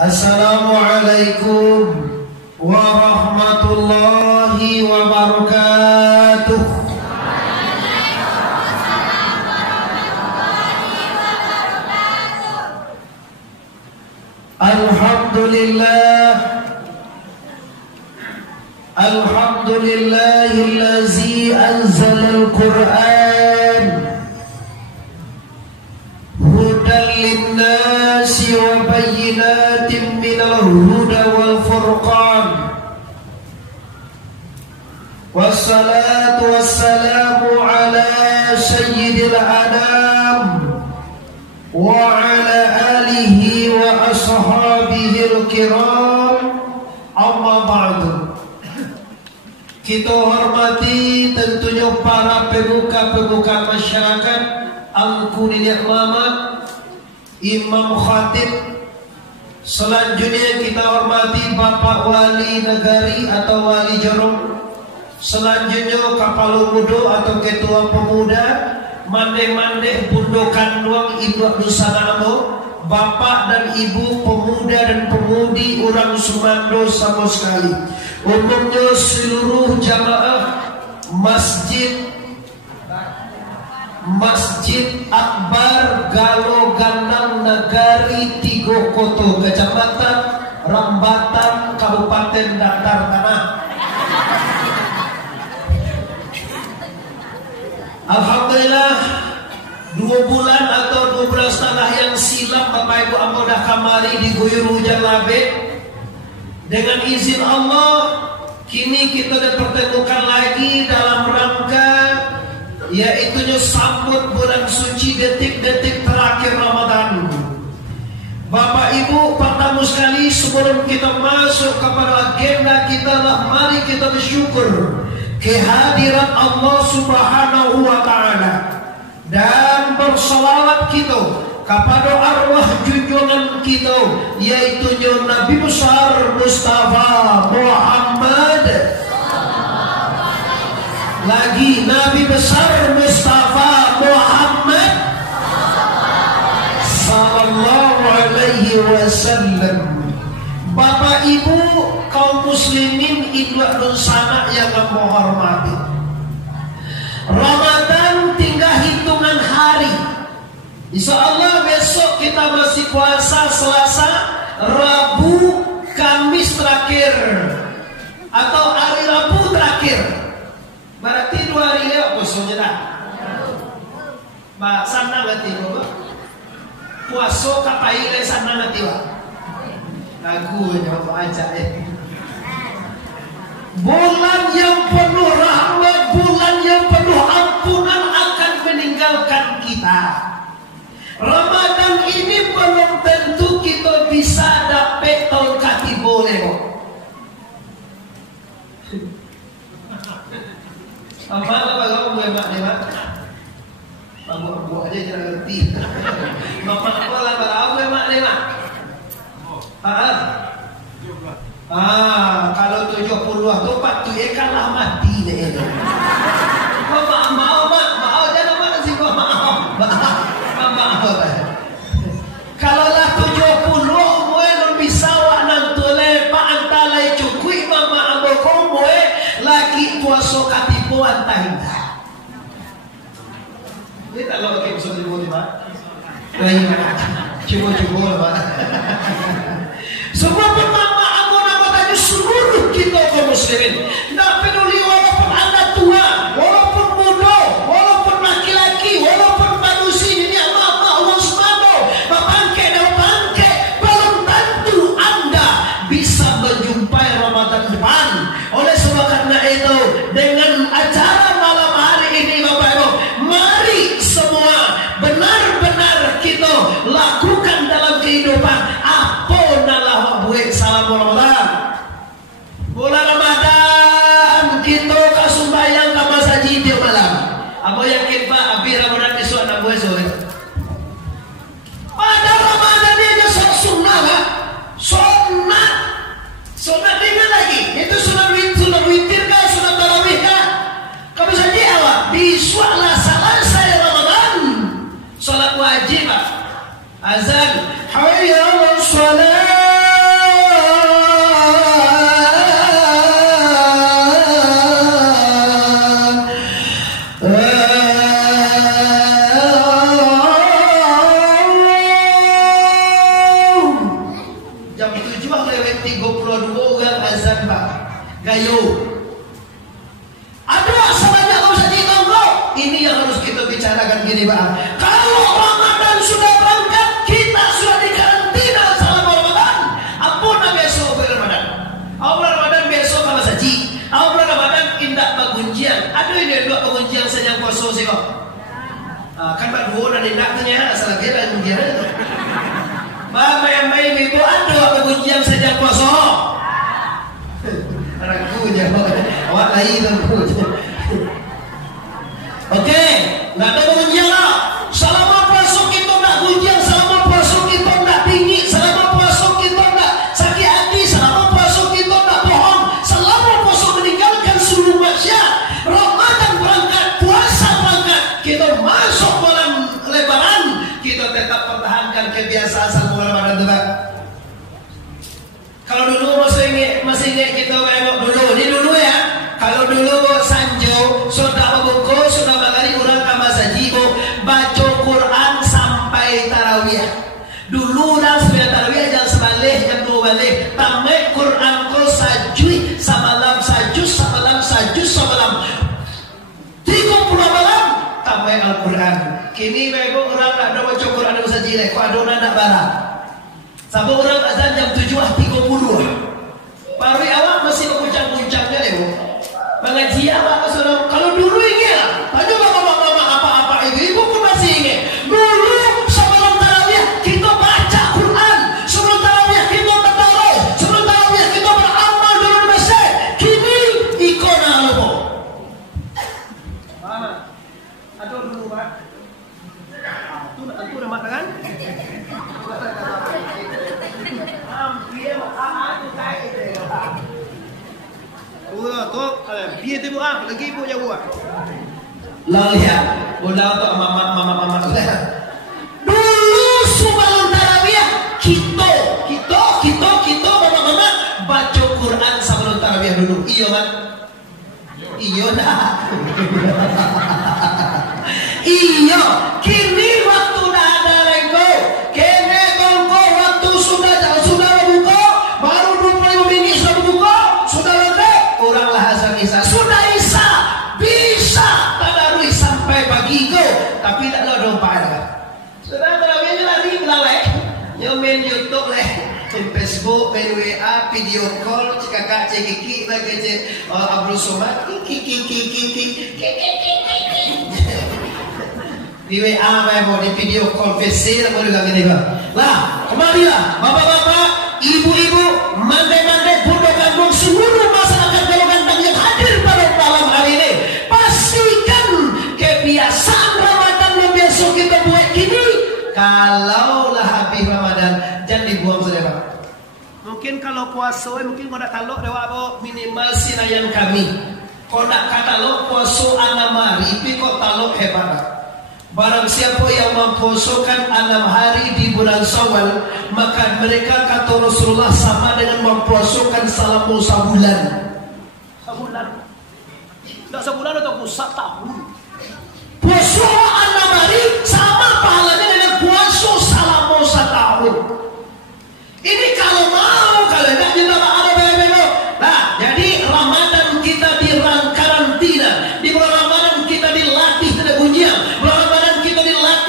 Assalamualaikum warahmatullahi wabarakatuh. Alhamdulillahillazi anzalal Qur'an hudan linnasi wa bayyinatin minal huda wal furqan. Wassalatu wassalamu ala sayyidil anam wa ala alihi wa ashabihil kiram. Amma ba'du. Kita hormati tentunya para pemuka-pemuka masyarakat, Al-Quniyah Mama, Imam Khatib. Selanjutnya kita hormati Bapak Wali Negari atau Wali Jarum. Selanjutnya Kapal Mudo atau Ketua Pemuda, Mande-mande Bundokan Duang Ibu Nusanamo, Bapak dan Ibu pemuda dan pemudi orang Sumando sama sekali. Umumnya seluruh jamaah Masjid Akbar Galo Gandang Negari Tigo Koto, Kecamatan Rambatan, Kabupaten Datar Tanah. Alhamdulillah, 2 bulan atau 12 tanah yang silam Bapak Ibu Ambodah kamari diguyur hujan labe. Dengan izin Allah, kini kita dipertemukan lagi dalam rangka yaitu sambut bulan suci, detik-detik terakhir Ramadan. Bapak Ibu, para tamu sekali, sebelum kita masuk kepada agenda kita, mari kita bersyukur kehadiran Allah Subhanahu wa Ta'ala dan bersalawat kita kepada arwah junjungan kita yaitu Nabi besar Mustafa Muhammad, lagi Nabi besar Mustafa Muhammad sallallahu alaihi wasallam. Bapak Ibu kaum muslimin Idwa Nusana yang kami hormati, Ramadan tinggal hitungan hari. Insya Allah besok kita masih puasa Selasa, Rabu, Kamis terakhir, atau hari Rabu terakhir. Berarti 2 hari ya puasanya dah. Mbak sana ngerti Bapak? Puasa kapai le sana ngerti Pak? Lagu Bapak aja Bulan yang penuh rahmat, bulan yang penuh ampunan akan meninggalkan kita. Ramadan ini belum tentu kita bisa dapat tahun kati boleh kok. Apa kamu boleh mak nih mak? Kamu aja jangan ngerti. Bapak apa lah boleh mak nih mak? Kalau 70 tu 4 kan lah mati deh. Maaf jangan mak sih maaf. Kalau lah 70 mue bisa wak nantule pak antalai cukui mama aboko mue lagi puasa katipu antahinda. Ini tak lo lagi bisa dibuat pak? Cuba pak. Semua pertama anggota tadi seluruh kita kaum muslimin. Tidak peduli walaupun anda tua, walaupun muda, walaupun laki-laki, walaupun manusia ini Allah Subhanahu bapangke dan bapangke, belum tentu anda bisa menjumpai Ramadan depan. Oleh sebab karena itu, dengan acara malam hari ini Bapak Ibu, mari semua benar-benar kita lakukan dalam kehidupan apa nalah buat salam Ramadan. Bulan Ramadan kita kasumbayang ke masjid di malam. Apa yakin Pak? Abi Ramadan esok nak buat sore. Pada Ramadan dia sok sunnah Pak. Sunnah dengan lagi. Itu sunnah witir kah? Sunnah tarawih kah? Kamu saja awak. Biswalah selesai Ramadan. Salat wajib Pak. Azan. Hayya gayo. Ada sebanyak kau saja kau. Ini yang harus kita bicarakan gini Pak. Kalau Ramadan sudah berangkat, kita sudah dikarantina selama Ramadan. Ampun besok Ramadan. Awal Ramadan besok sama saji. Awal Ramadan indah pengunjian. Ada ini dua pengunjian saja puasa sih kok. Kan Pak Dua dan indahnya asal beda pengunjian itu. Mama yang main itu ada pengunjian saja puasa. Orang punya, awak lain dan punya. Oke, nggak ada pengunjian lah. Selama puasa kita nak ujian, selama puasa kita nak tinggi, selama puasa kita nak sakit hati, selama puasa kita nak bohong, selama puasa meninggalkan seluruh maksiat. Ramadan berangkat, puasa berangkat, kita masuk bulan Lebaran, kita tetap pertahankan kebiasaan selama Ramadan itu Pak. Kalau dulu masih ingat kita dulu, ini dulu ya. Kalau dulu Sanjo sudah membuku, sudah mengari orang kamar saji baca Quran sampai tarawih. Dulu dah sampai tarawih jam sebalik jam 2 balik. Tamat Quran ko sajui samalam sajus samalam sajus samalam. 30 malam tamat Al-Quran. Kini bego orang nak ada baca Quran ada saji lek, ko adona nak barang. Sampai orang azan jam 7.30. Baru awak masih menguncang-uncangnya lebo. Pengajian apa saudara? Kalau dulu ingat lah. Tanya mama apa ibu pun masih ingat. Dulu sebelum tarawih kita baca Quran, sebelum tarawih kita bertarawih, sebelum tarawih kita beramal dulu di masjid. Kini ikona lobo. Mana? Ada dulu Pak. Itu nama kan? Biar tu buat lagi ibu jauh buat. Lalu ya, bola tu mama. Dulu sebelum tarawih kita mama baca Quran sebelum tarawih dulu. Iya kan? Iya dah. Iya. Kini waktu dah ada lego. Kene kongko waktu sudah buka, baru 25 minit sudah buka, sudah lagi orang lah azan Isya. Sudah Isya bisa tadarus sampai pagi go, tapi tak ada dompet dah. Sudah tarawihnya lari melalui. Yo main YouTube leh, main Facebook, main WA, video call, kakak cekiki bagi cek Abdul Somad, di WA mau di video call PC mau juga gini Pak. Lah, kemarilah bapak-bapak, ibu-ibu, mandai-mandai, bodoh gandung seluruh masyarakat golongan yang hadir pada malam hari ini. Pastikan kebiasaan Ramadan yang besok kita buat kini. Kalaulah habis Ramadan, jangan dibuang saja Pak. Mungkin kalau puasa, mungkin kau nak talok dewa minimal sinayan kami. Kau nak katalog puasa anamari, tapi kau talok hebat Pak. Barang siapa yang mempuasakan 6 hari di bulan Syawal, maka mereka kata Rasulullah sama dengan mempuasakan selama sebulan. Sebulan? Tak sebulan atau setahun. Puasa 6 hari sama pahalanya dengan puasa selama setahun. Ini kalau mau, kalau tidak kita ada bebe-bebe. Nah, jadi Ramadan kita di karantina. Di bulan Ramadan kita dilatih tidak ujian.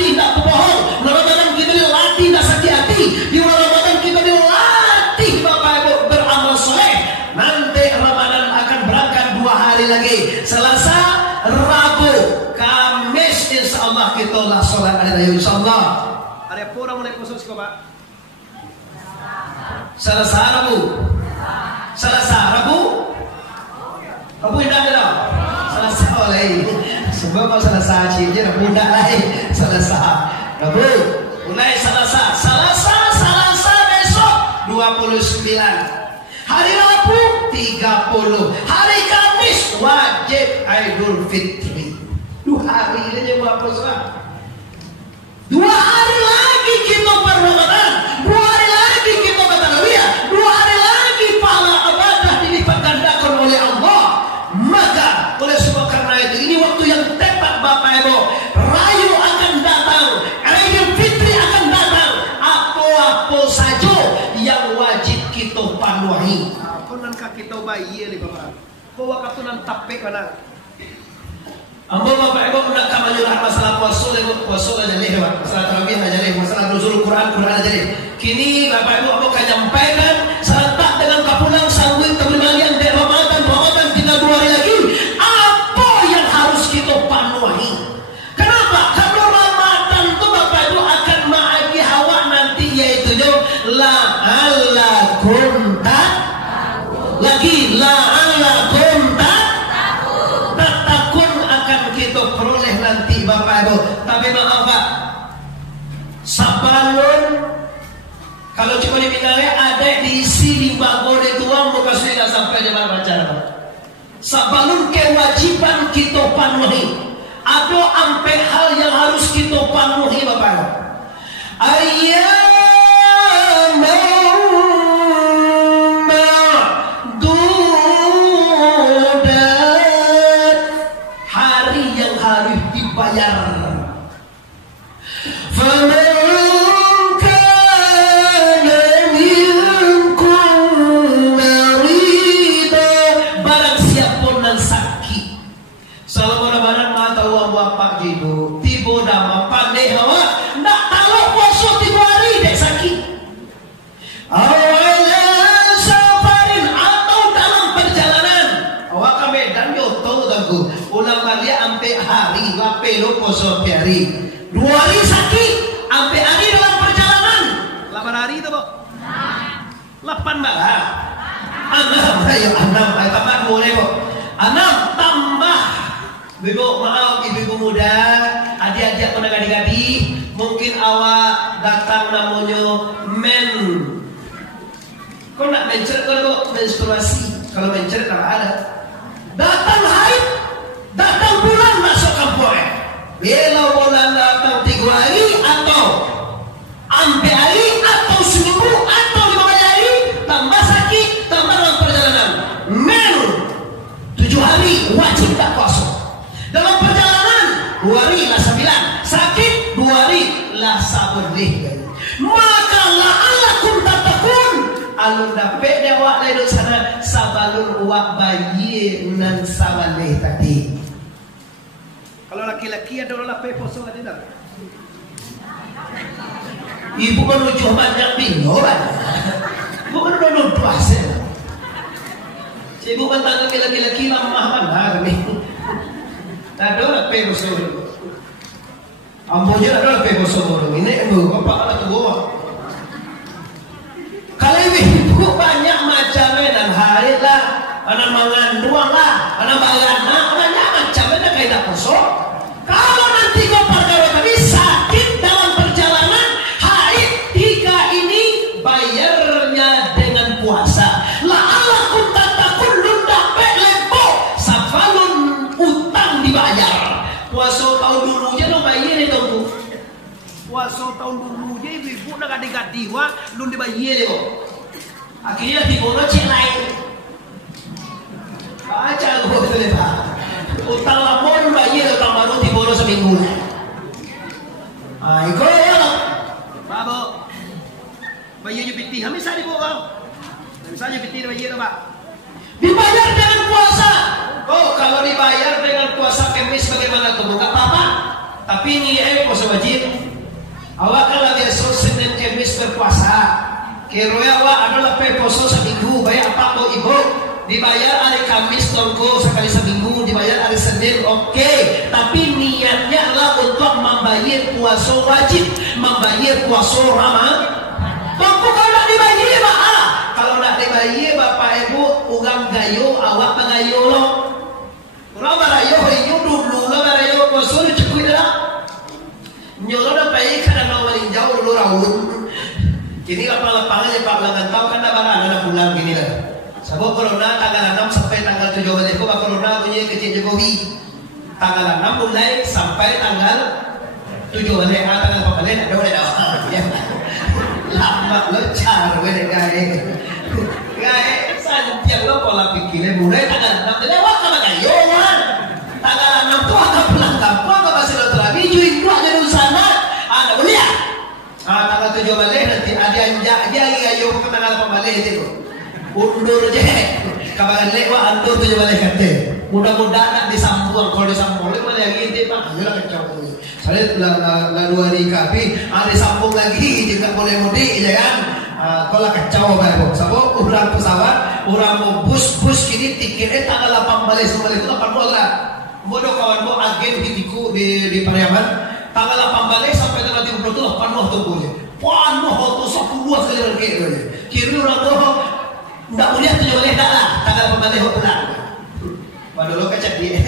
Tidak berbohong. Ramadan kita dilatih tidak sakit hati. Di bulan Ramadan kita dilatih Bapak Ibu beramal soleh. Nanti Ramadan akan berangkat 2 hari lagi. Selasa, Rabu, Kamis. Insya Allah kita lah sholat hari raya. Insya Allah. Ada pura mulai khusus kok Pak. Selasa, Rabu. Selasa, Rabu. Rabu indah tidak? Selasa oleh. Sebab Selasa aja dah mudah lah Selasa. Rabu mulai Selasa besok 29. Hari Rabu 30. Hari Kamis wajib Idul Fitri. 2 hari aja buat puasa. 2 hari lagi kita berRamadan. 2 hari lagi kita bertarawih. 2 hari lagi pahala ibadah dilipat gandakan oleh Allah. Maka oleh sebab karena itu ini waktu yang tepat Bapak Ibu. Rayu akan datang, Idul Fitri akan datang. Apa-apa saja yang wajib kita penuhi. Konan kita bayi li bapak. Ko wakatunan tape kana. Ambo bapak ibu nak kamanyurah masalah puasa aja leh, masalah tarawih aja leh, masalah nuzul Quran aja leh. Kini bapak ibu ambo menyampaikan serentak dengan kapulang sanggup kembalian dari Ramadan tinggal 2 hari lagi. Apa yang harus kita penuhi? Kenapa? Kalau Ramadan itu bapak ibu akan ma'agi hawa nanti, yaitu la'alakum lagi la'alakum takun akan kita peroleh nanti bapak ibu. Tapi maaf pak, sabalun kalau cuma diminalnya ada diisi 5 gole tuang bukan sudah sampai jemaah baca. Sabalun kewajiban kita penuhi. Ada ampe hal yang harus kita penuhi bapak ibu. Hari yang harus dibayar. Barang siapa nan sakit selama Ramadan mata uang bapak jibu tibo dama pandai hawa nak tahu puasa 3 hari dek sakit. Awalan safarin atau dalam perjalanan awak ke Medan yo tahu tangku ulang balik ampe hari lapelo puasa hari 2 hari sakit ampe hari dalam perjalanan 8 hari itu bu 8 malah 6 ayo 6 ayo tambah boleh bu 6 tambah ibu maaf ibu muda adik-adik pada gadis-gadis mungkin awak datang namanya kau nak mencret kalau menstruasi kalau mencret tak ada datang haid datang bulan masuk kampung bila bulan datang 3 hari atau ampe hari atau seminggu atau 5 hari tambah sakit tambah dalam perjalanan 7 hari wajib tak puasa. Dalam perjalanan 2 hari lah 9 sakit 2 hari lah saboleh. Maka la'alakum tatakun alun dapet dewa lain sana sabalun uak bayi nan sabaleh tadi. Kalau laki-laki ada orang lapeh poso ada tak? Ibu menuju banyak bingoran. Bukan menuju puasa. Ibu kan tangga laki-laki lamah mana kami. Ada orang pegoso, ambonya ada orang pegoso orang ini ibu apa ada tu bawa. Kalau ibu banyak macamnya dan hari lah, anak mengandung lah, anak bagaimana banyak macamnya kayak tak poso. Kalau nanti kau perkara tadi sakit dalam perjalanan, hari 3 ini bayarnya dengan puasa. La'alakum tatakun lundape lempo safalun utang dibayar. Puasa tahun dulu je lo bayar itu tu. Puasa tahun dulu je ibu nak gadi-gadi wa lun dibayar itu. Akhirnya di bono cek lain. Baca gua betul tak. Utang lama lu bayar utang baru di bono seminggu lah. Ikut ya. Babo. Bayar je piti, hamis hari bohong. Misalnya piti bayar apa? Dibayar dengan puasa. Oh, kalau dibayar dengan puasa kemis bagaimana tuh? Bukan apa-apa. Tapi ini puasa wajib. Awak kalau besok Senin Kemis berpuasa. Kira awak adalah puasa seminggu. Bayar apa kok ibu? Dibayar hari Kamis tongko sekali seminggu. Dibayar hari Senin, oke. Tapi niatnya adalah untuk membayar puasa wajib, membayar puasa Ramadan. Tongko kalau nak dibayar maaf. Kalau nak dibayar bapak ibu ugang gayo awak mengayo lo. Orang barayo hiu dulu lo barayo kosur cukup dah. Nyolo dah bayi kadang mau meninjau dulu rawun. Kini lapang-lapangnya pak langan tahu kan dah barang anak pulang gini lah. Sebab corona tanggal 6 sampai tanggal 7 Maret itu corona punya kecil Jokowi. Tanggal 6 mulai sampai tanggal 7 Maret. Tanggal 4 Maret ada boleh dah. Lama lecar boleh gaya. Gaya sanjang lo pola pikirnya mulai tanggal 6 lewat sama kayo kan. Tanggal 6 tu akan pulang kampung ke pasir lagi juin dua jadi sana. Ada boleh ya? Tanggal 7 Maret nanti ada yang dia lagi kayo ke tanggal 4 Maret itu. undur je. Kabaran lewat andur tu je balik kata. Mudah-mudahan nak disambung. Kalau disambung boleh lagi dia pak. Ayolah kacau. Saya lah 2 hari kapi, disambung lagi juga boleh mudik je kan. Kalau kacau baik. Sebab orang pesawat, orang mau bus kini tiketnya tanggal 8 balik itu 8 lah. Bodoh kawan bo agen di Pariaman tanggal 8 balik sampai tanggal 30 tu 8 tu boleh. Panuh tu 10 sekali lagi boleh. Kira orang tu ndak boleh tu boleh dah lah tanggal 8 balik pulang. Pada lo kacak dia.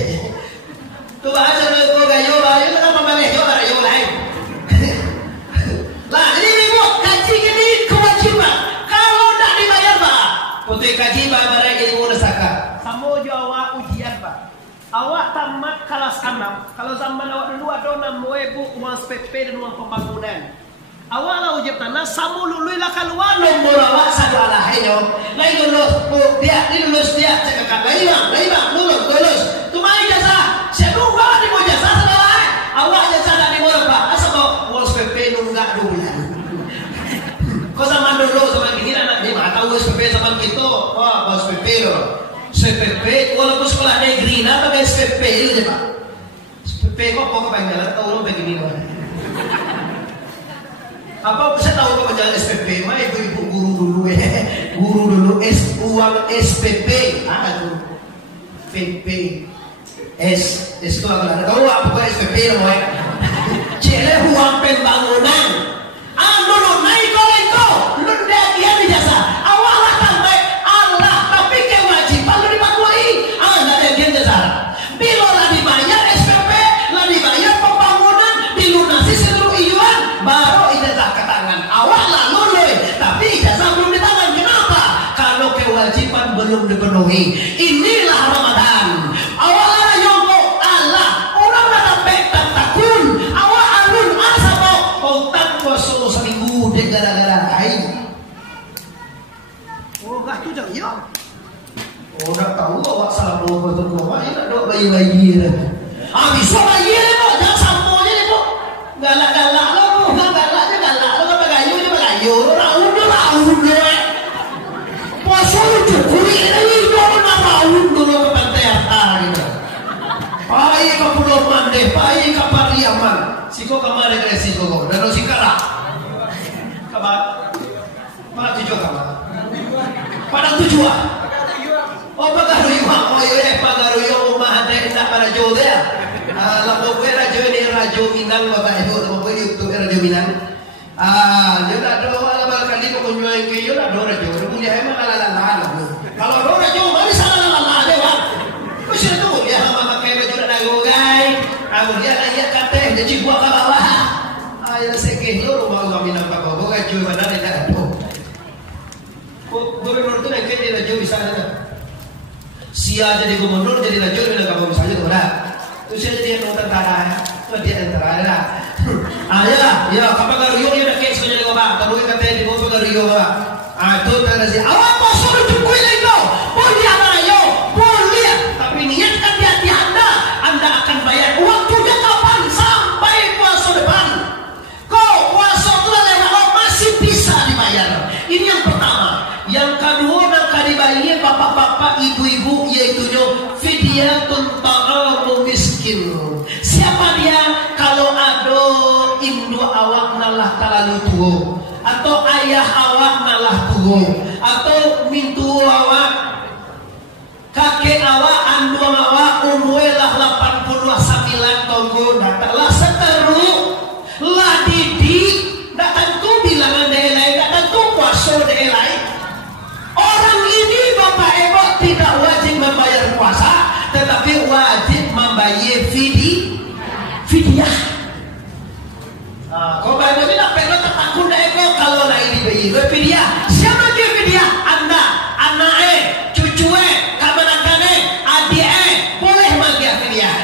Tu bahasa lo gayo tak apa balik yo gayo lain. Lah jadi ibu kaji ini kewajiban. Kalau tak dibayar pak, putih kaji bayar ilmu nesaka. Samo Jawa ujian pak. Awak tamat kelas 6. Kalau zaman awak dulu ada 6.000 uang SPP dan uang pembangunan. Awak lah ujian tanah, samu lului lah keluar nombor awak satu alah ayo. Lain lulus, dia cakap lagi bang, lulus. Tu mai jasa, saya nunggu di mau jasa saudara. Awak jasa tak di mau apa? Asal kau uang SPP nunggak dulu. Kau zaman dulu zaman ini anak ni mah tahu SPP zaman kita, uang SPP loh. SPP walaupun sekolah negeri nak pakai SPP itu je pak. SPP kok kepanjangan tahu orang begini loh. Apa saya tahu kepanjangan SPP mah ibu-ibu guru dulu uang SPP itu PP S itu apa tahu apa bukan SPP loh. Cile uang pembangunan. Dulu naik kau lu dah dia di jasa. Awal lah sampai Allah tapi kewajiban lu dipatuhi. Ada yang jasa. Bila lah dibayar SPP, lah dibayar pembangunan, dilunasi seluruh iuran, baru ijazah ke tangan. Awal lah lulus, tapi ijazah belum di tangan. Kenapa? Kalau kewajiban belum dipenuhi. Inilah Ramadan. Awal lah yongko Allah. Orang dah sampai tak takun. Awal alun asal mau tanpa seminggu dek gara-gara air. Oh, gak tu jauh ya. Oh, dah tahu awak salah bawa betul awak ini nak doa bayi-bayi dah. Bisa bayi dah bu, jangan sampo je bu. Galak-galak lah bu, galak je galak. Kalau bagayu je bagayu, raun je. Puasa lu cukuri lagi dulu nak raun dulu ke pantai atas gitu. Pai ke Pulau Mande, pai ke Pariaman. Siko kamar dengan siko, dan sikara. Kabar, mana tujuan kabar? Pada tujuan. Oh pagaruyuan, oh iya pagaruyuan rumah ada nak rajo dia. Lalu gue rajo ini rajo Minang bapak ibu, lalu gue YouTube rajo Minang. Dia nak doa lah kali kau menjual ke dia nak doa rajo. Dia punya emang ala. Kalau doa rajo mari sana ala deh bang. Kau sudah tahu dia mama pakai baju nak nago guys. Dia lagi kata dia cibuak ke bawah. Ya sekeh lo rumah Minang bapak, gue rajo mana dia tak tahu. Gubernur tu nak kerja rajo bisa ada. Sia jadi gubernur jadi raja dan kamu misalnya tu lah. Tu saya jadi yang tentara ya. Tu dia tentara lah. Ya kapal garuyo dia nak kes kau jadi apa? Tahu yang kata di bawah garuyo apa? Tu tentara si. Awak pasal cukup itu. Boleh apa yo? Boleh. Tapi niatkan di hati anda akan bayar. Waktunya kapan? Sampai puasa depan. Kau puasa tu lewat masih bisa dibayar. Ini yang pertama. Yang kedua nak dibayar bapak-bapak, ibu-ibu yaitu fidyatun ta'amu miskin. Siapa dia? Kalau ada induk awak nalah talalu tuo, atau ayah awak nalah tuo, atau mintu awak, kakek awak, anduang awak umurlah 89 tahun, datanglah seteru, lah didik, datang tu bilangan delai, datang tu puasa delai. Orang ini bapak ibu tidak wajib membayar puasa, tetapi wajib membayar fidyah. Kau bayar ini nak perlu takut dah ibu kalau nak ini bayar fidyah. Siapa dia fidyah? Anda, anak cucu kabanan adik boleh bagi fidyah.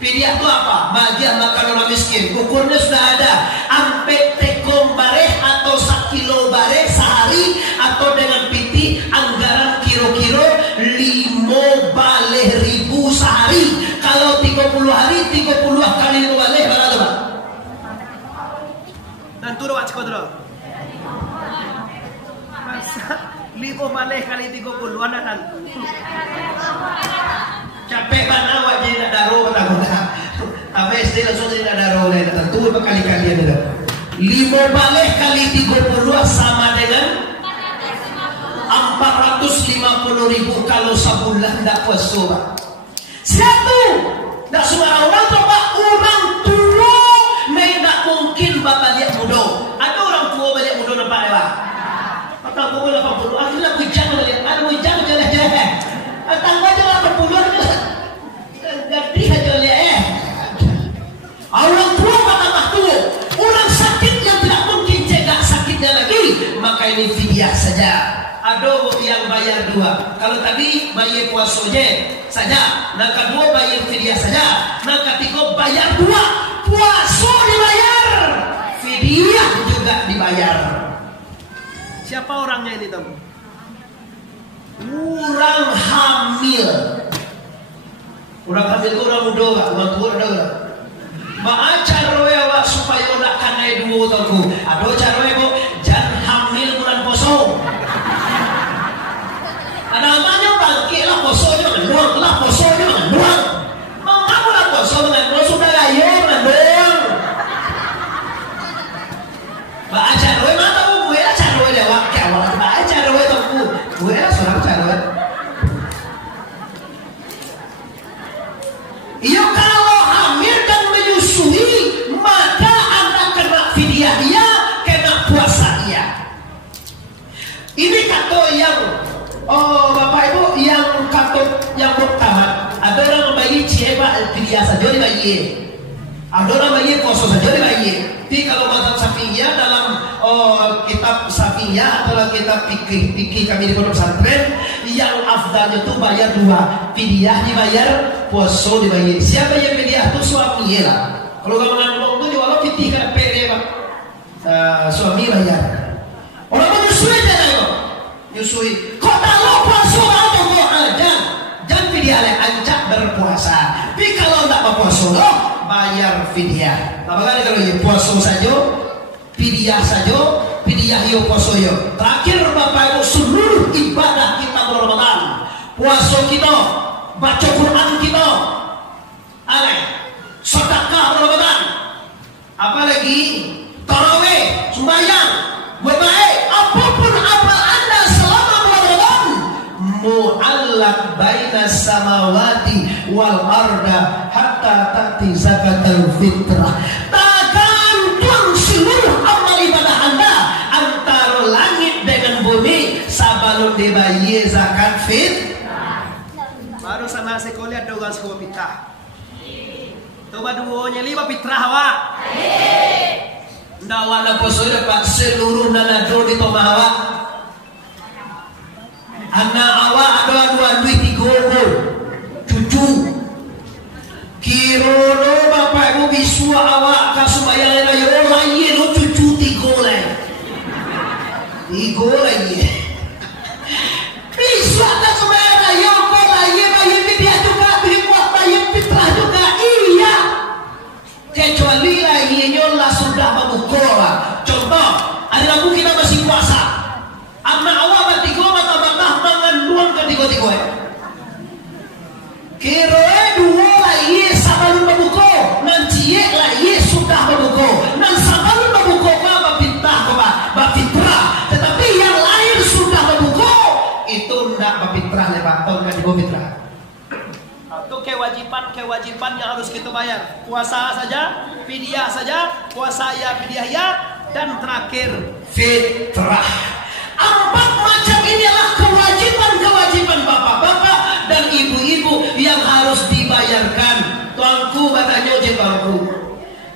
Fidyah itu apa? Bagi makan orang miskin. Ukurnya sudah ada. Ampe tekom bareh atau 1 kilo bareh sehari 5 balik kali 30 kan. Capek banget awak jadi nak daro kata kota. Tapi SD langsung jadi nak daro lah. Tentu berkali-kali ada. 5 balik kali 30 sama dengan 450.000 kalau sebulan tak puasa Pak. Satu, tak semua orang tu Pak, orang tua tidak mungkin bapak lihat muda. Ada orang tua balik muda nampak Pak. Atau pukul 80, akhirnya hujan balik. Ada hujan jalan-jalan. Tangga jalan 80 ganti saja lihat orang tua tambah tua. Orang sakit yang tidak mungkin cegah sakitnya lagi, maka ini fidyah saja. Ada yang bayar 2. Kalau tadi bayar puasanya saja, nah kedua bayar fidyah saja, nah ketiga bayar 2. Puasa dibayar, fidyah juga dibayar. Siapa orangnya ini tahu? Orang hamil. Orang hamil itu orang muda, orang tua ada orang. Mak cara awak supaya nak kanai 2 tahu. Ada cara awak jangan hamil bulan puasa. Ada namanya bangkit lah poso jangan doang lah poso jangan doang. Mau kamu lah poso dengan doang sudah ayo dengan doang. Baca doa mata gue lah cara doa lewat kawan. Baca doa tu gue lah seorang cara doa. Iyo kalau hamil dan menyusui maka anda kena fidyah ya, kena puasa ya. Ini kata yang Bapak Ibu yang katut yang pertama, ada orang membagi cieba fidyah saja dibagi, ada orang bagi puasa saja dibagi. Tapi kalau mazhab Syafi'iyah dalam kitab Syafi'iyah atau kitab fikih kami di pondok pesantren, yang afdalnya itu bayar 2, fidyah dibayar, puasa dibayar. Siapa yang fidyah itu suami lah. Kalau kamu ngomong itu walau fikih kan pede Pak, suami bayar. Orang menyusui aja lah nyusui. Kok tak lo puasa atau kok jangan fidyah lah, ancak berpuasa. Tapi kalau tak berpuasa lo bayar fidyah. Apakah kalau ya puasa saja, fidyah saja, fidyah yo puasa yo. Terakhir Bapak Ibu, seluruh ibadah kita bulan Ramadan, puasa kita, baca Quran kita, sedekah bulan Ramadan, apalagi tarawih, sembahyang, buat baik, apapun apa anda selama bulan Ramadan, mu'allaq baina samawati wal arda hatta ta'ti zakatul fitrah. Tergantung seluruh amal ibadah anda antara langit dengan bumi sebelum dibayar zakat fitrah. Baru sama sekolah ada orang sekolah fitrah. Coba duonya 5 fitrah awak. Ndak wala poso dapat seluruh nanado di tomah awak. Anak awak ada 2 3 cucu. Kirono Bapak Ibu bisu awak kasumbayang ayo lain lo cucu 3 lah. 3 lagi. Bisu tak semera yo kok lain bayar dia juga buat bayar fitrah juga. Iya. Kecuali lainnya lah sudah memukul. Contoh, hari Rabu kita masih puasa. Anak awak bertiga mata-mata mangan doang ke tiga-tiga. Kira 2 lagi sebelum memukul, nanti lagi sudah memukul. Dan sebelum memukul apa fitrah. Tetapi yang lain sudah memukul, itu tidak fitrah lepas tahun ke tiga fitrah. Itu kewajiban yang harus kita bayar. Puasa saja, fidyah saja, puasa ya, fidyah ya, dan terakhir fitrah. 4 macam inilah kewajiban bapak-bapak dan ibu-ibu yang harus dibayarkan. Tuanku katanya je tuanku,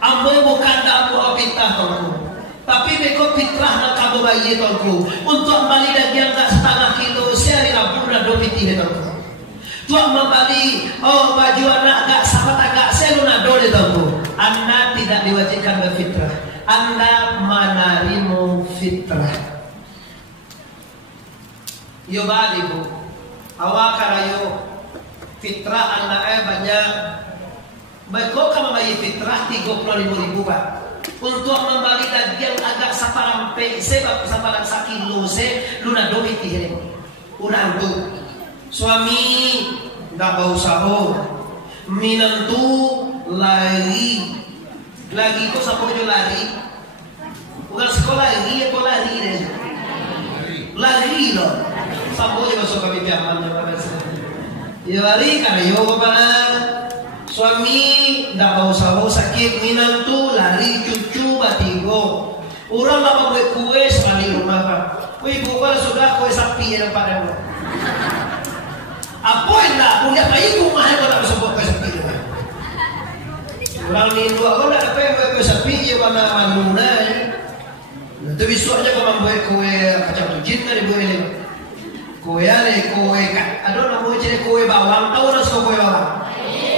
ambo bukan ambo fitrah tuanku, tapi beko fitrah nak kamu bayi tuanku. Untuk balik daging yang tak setengah kilo, sehari Rabu dan 2 piti tuanku. Tuan membeli baju anak agak sahabat agak seluna dole tuanku. Anda tidak diwajibkan berfitrah, Anda menerima fitrah. Yo bali bu, awak karayo fitrah anak banyak. Beko kamu bayi fitrah 35.000 Pak. untuk membalik lagi yang agak saparang pese saparang sakilo se luna domi tihe urang tu suami nggak bau saho minantu lari itu sapo jo lari bukan sekolah lagi atau lari deh lari loh sapo jo masuk kami piaman ya lari karena yo pana suami nggak mau sahu sakit minantu lari cucu batigo orang lama kue sekali rumah pak kue ibu kue sudah kue sapi yang pada mu apa enggak punya kayu rumah yang tak bisa kue sapi orang ni dua orang nak apa yang kue sapi dia mana manuna itu besok aja kalau membuat kue kacang tujin kan ibu ini kue ale kue kan ada nama ciri kue bawang tahu rasa kue bawang.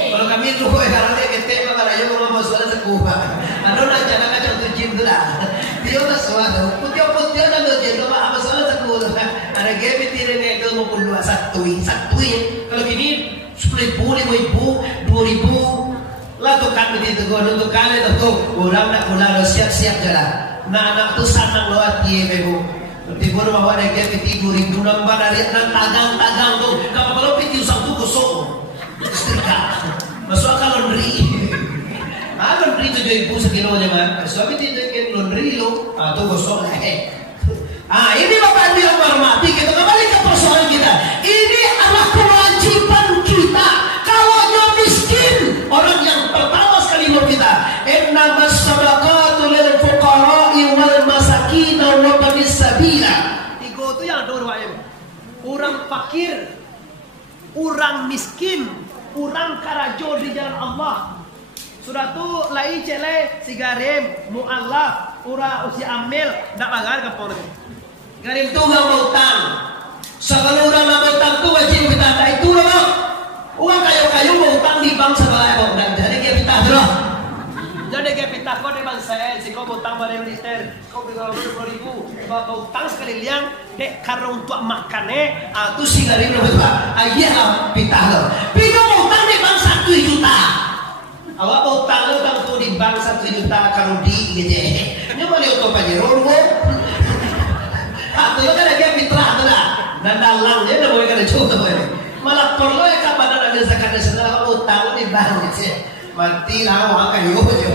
Kalau kami itu karena kita malah ya mau soal sekuba. Ada nak cara kacang tujin tu lah. Dia nak soal putih nak tujin tu apa soal sekuba. Ada game tiri ni itu mau puluh satu. Kalau gini 10,000, 5,000, 2,000. Lah tu kan begitu kau untuk kali tu orang nak mula siap-siap jalan. Nak anak tu sanang lo hati bego. Tibur bawa ada game 3,000 nambah dari tagang tu. Kalau piti usang tu kosong. Setrika masuk akal laundry laundry 7,000 sekilo aja man suami tidak laundry lo itu gosok lah ini Bapak Ibu yang hormati kita kembali ke persoalan kita ini adalah kewajiban kita kalau dia miskin orang yang pertama sekali buat kita innamas shadaqatu lil fuqara'i wal masakin wa ibnis sabila tiga itu yang dua orang fakir orang miskin orang karajo di jalan Allah sudah tu lai cele sigarim mu'allaf ura usi amil ndak bagar ke polri garim tu nggak mau utang segala orang nggak mau utang tu wajib kita tak itu loh uang kayu mau utang di bank sebelah kok dan jadi dia pitah loh jadi dia pitah kau di bank saya si kau mau utang barang liter kau beli 20,000 kau utang sekali liang dek karena untuk makannya tu sigarim loh betul ayah lah pitah loh pinjam mau utang di bank 1 juta awak mau utang lo utang tu di bank 1 juta karudi gitu ini boleh untuk pajero lo tu lo kan dia fitrah tu lah dan dalang dia dah boleh kena cukup boleh malah perlu ya kapan ada zakat nasional awak utang di bank gitu mati lah orang kayu je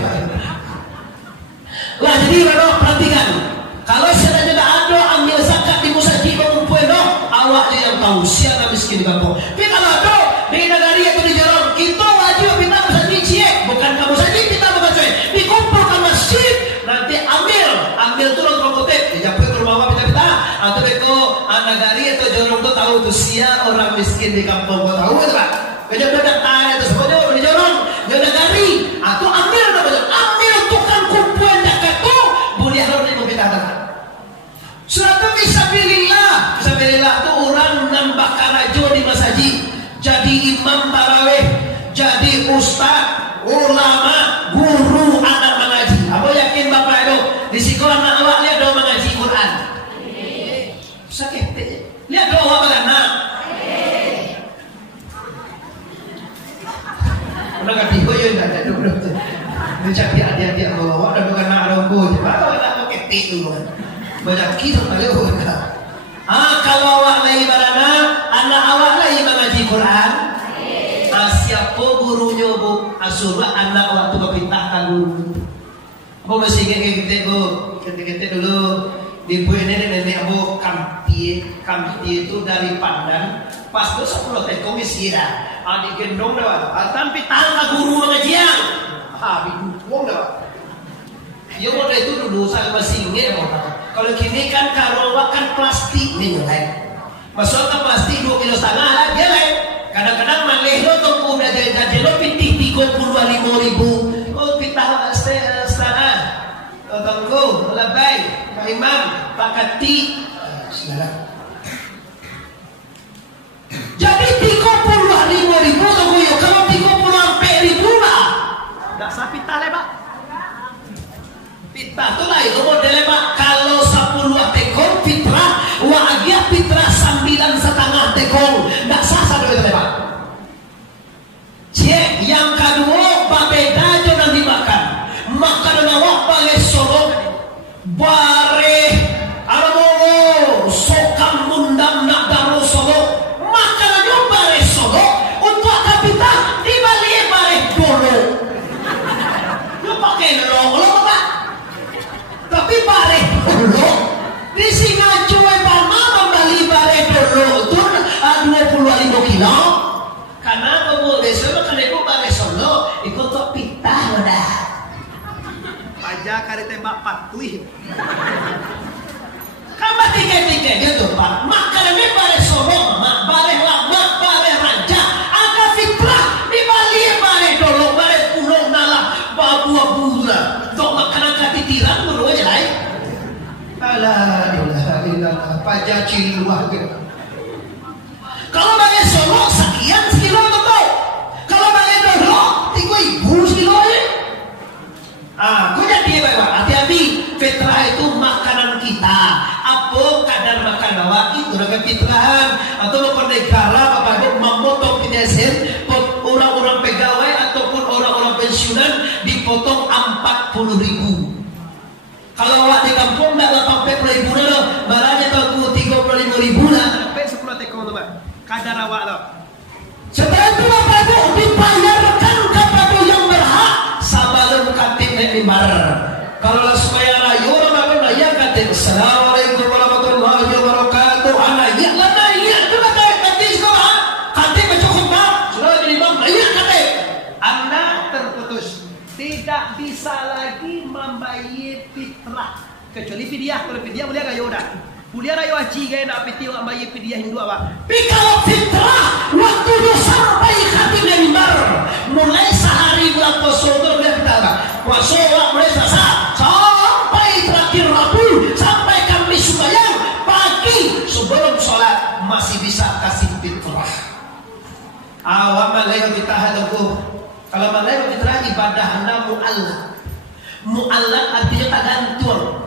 lah jadi perhatikan kalau saya tidak ada ambil zakat di musajid mengumpul awak dia yang tahu siapa miskin di kampung tapi kalau ada di negari atau di jalan kita wajib kita musajid cie bukan kamu saja kita bukan cuy dikumpulkan masjid nanti ambil turun komputer dijapui ke rumah kita atau beko negari atau jalan tu tahu tu siapa orang miskin di kampung kau tahu tak kerja bedak tanya itu semuanya orang di jalan di negari atau ambil tukang kumpulan dekat tu boleh harus dikubitakan. Suatu fisabilillah itu orang nambah karajo di masjid, jadi imam tarawih, jadi ustaz, ulama, guru anak mengaji. Apa yakin Bapak itu di sekolah anak awak lihat doa mengaji Quran? Sakit. Lihat doa awak bagaimana? Udah kati ko yun ada dulu. Macam dia bawa ada bukan nak rokok je. Baru nak pakai tik dulu. Banyak kita tahu. Kalau awak lagi barana, anak awak lagi mengaji Quran. Siapa gurunya bu? Asura anak awak tu kepintahkan guru. Apa masih kita dulu di bu nenek abu kamti itu dari Pandan. Pas tu 10 tekong isira. Digendong dah. Tapi tangga guru mengajian. Didukung dah. Dia modal itu dulu saya masih ingat. Kalau kini kan karolak kan plastik ni lain. Masuk ke plastik 2,5 kilo lah dia lain. Kadang-kadang malih lo tunggu dah jadi lo pitih 35,000. Oh pitah setengah. Tunggu lebay. Pak Imam, Pak Kati. Silakan. Jadi 35,000 tunggu yuk. Kalau 30,000 lah. Tak sah pitah lebar. Pitah tu lah itu model lebar. Kalau 10 tekong fitrah, wajib fitrah 9,5 tekong. Tak sah satu itu lebar. Cek yang kedua, babeda jangan dimakan. Makan awak pakai kali tembak patuih. Kama tiga-tiga gitu Pak. Makanannya bare Solo, bare lama, bare raja. Ada fitrah di Bali, bare dolo, bare pulau nala, babu-babula. Dok makanan katitiran dulu aja lain. Alah, ilah, pajaci luar gitu. Kalau bagi Solo sekian kilo betul. Kalau bagi dolo 3.000 kilo ya. Kau jadi baik-baik. Hati-hati. Fitrah itu makanan kita. Apa kadar makan awak itu namanya fitrahan. Atau apa negara apa memotong PNSN orang-orang pegawai ataupun orang-orang pensiunan dipotong 40.000. Kalau awak di kampung tak 80.000 dah. Barangnya tahu 35.000 dah. Sampai 10 tekong tu Pak. Kadar awak tu. Setelah itu Bapak Ibu dibayarkan kepada yang berhak sebelum katib naik mimbar. Kalau supaya rayu orang raya katib Assalamualaikum warahmatullahi wabarakatuh. Anak ya lah ya tu katib katib sekolah. Katib baca khutbah sudah jadi imam ya katib. Anda terputus. Tidak bisa lagi membayar fitrah kecuali fidyah. Kalau fidyah boleh agak yoda. Boleh rayu haji gaya nak piti orang bayar fidyah Hindu apa? Tapi kalau fitrah waktu dia sampai katib naik mimbar mulai sehari bulan puasa tu boleh kita apa? Puasa mulai Selasa sampai terakhir Rabu sampai Kamis sembahyang pagi sebelum sholat masih bisa kasih fitrah. Awak malaikat kita hadapu. Kalau malaikat fitrah ibadah anda mu'allak. Mu'allak artinya tak gantung.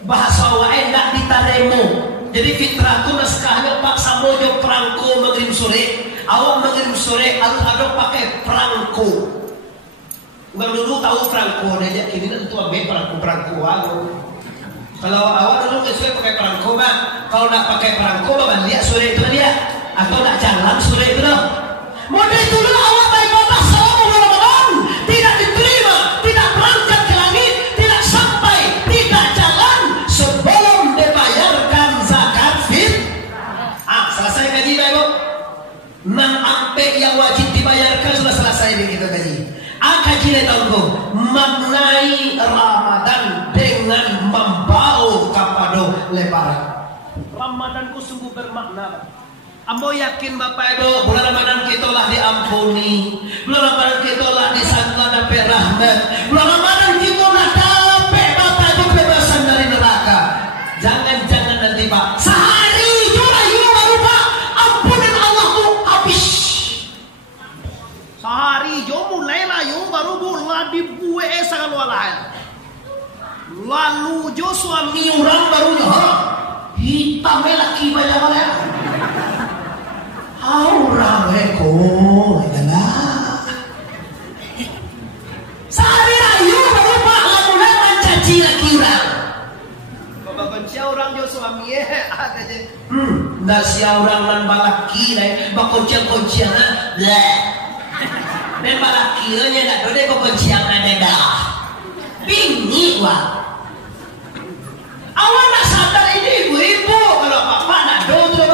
Bahasa awak tidak ditaremu. Jadi fitrah itu naskahnya paksa mojo perangko maghrib sore. Awak maghrib sore harus ada pakai perangko. Orang dulu tahu perangko aja. Ini tentu ambil perangko awak. Kalau awak dulu kesuai pakai perangko mah. Kalau nak pakai perangko mah lihat sore itu dia. Atau nak jalan sore itu dah. Model itu dulu awak beribadah selama Ramadan tidak diterima, tidak berangkat ke langit, tidak sampai, tidak jalan sebelum dibayarkan zakat fitrah. Selesai gaji Ibu. 6 ampe yang wajib dibayarkan sudah selesai ini kita gaji. Kaji tahunku maknai Ramadan dengan membawa kepada lebaran. Ramadan ku sungguh bermakna. Ambo yakin Bapak Ibu, bulan Ramadan kita lah diampuni, bulan Ramadan kita lah disangka dapat rahmat, bulan Ramadan kita lah dapat Bapak Ibu kebebasan dari neraka. Jangan-jangan nanti Pak sehari juga baru Pak ampunan Allah tu habis. Sehari jo mulai layu baru bulan dibuat sangat walahan. Lalu jo suami orang barunya hitam lagi banyak-banyak. Aura reko, adalah. Sehari rayu baru Pak lamunan mencaci lagi orang. Bapak benci orang jo suami ada je. Dah sia orang nan balaki lai, bakonciang-konciang bleh. Dan balaki nya nak dode bakonciang ada dah. Bingi wah. Awak nak sadar ini ibu-ibu kalau bapak nak do tu.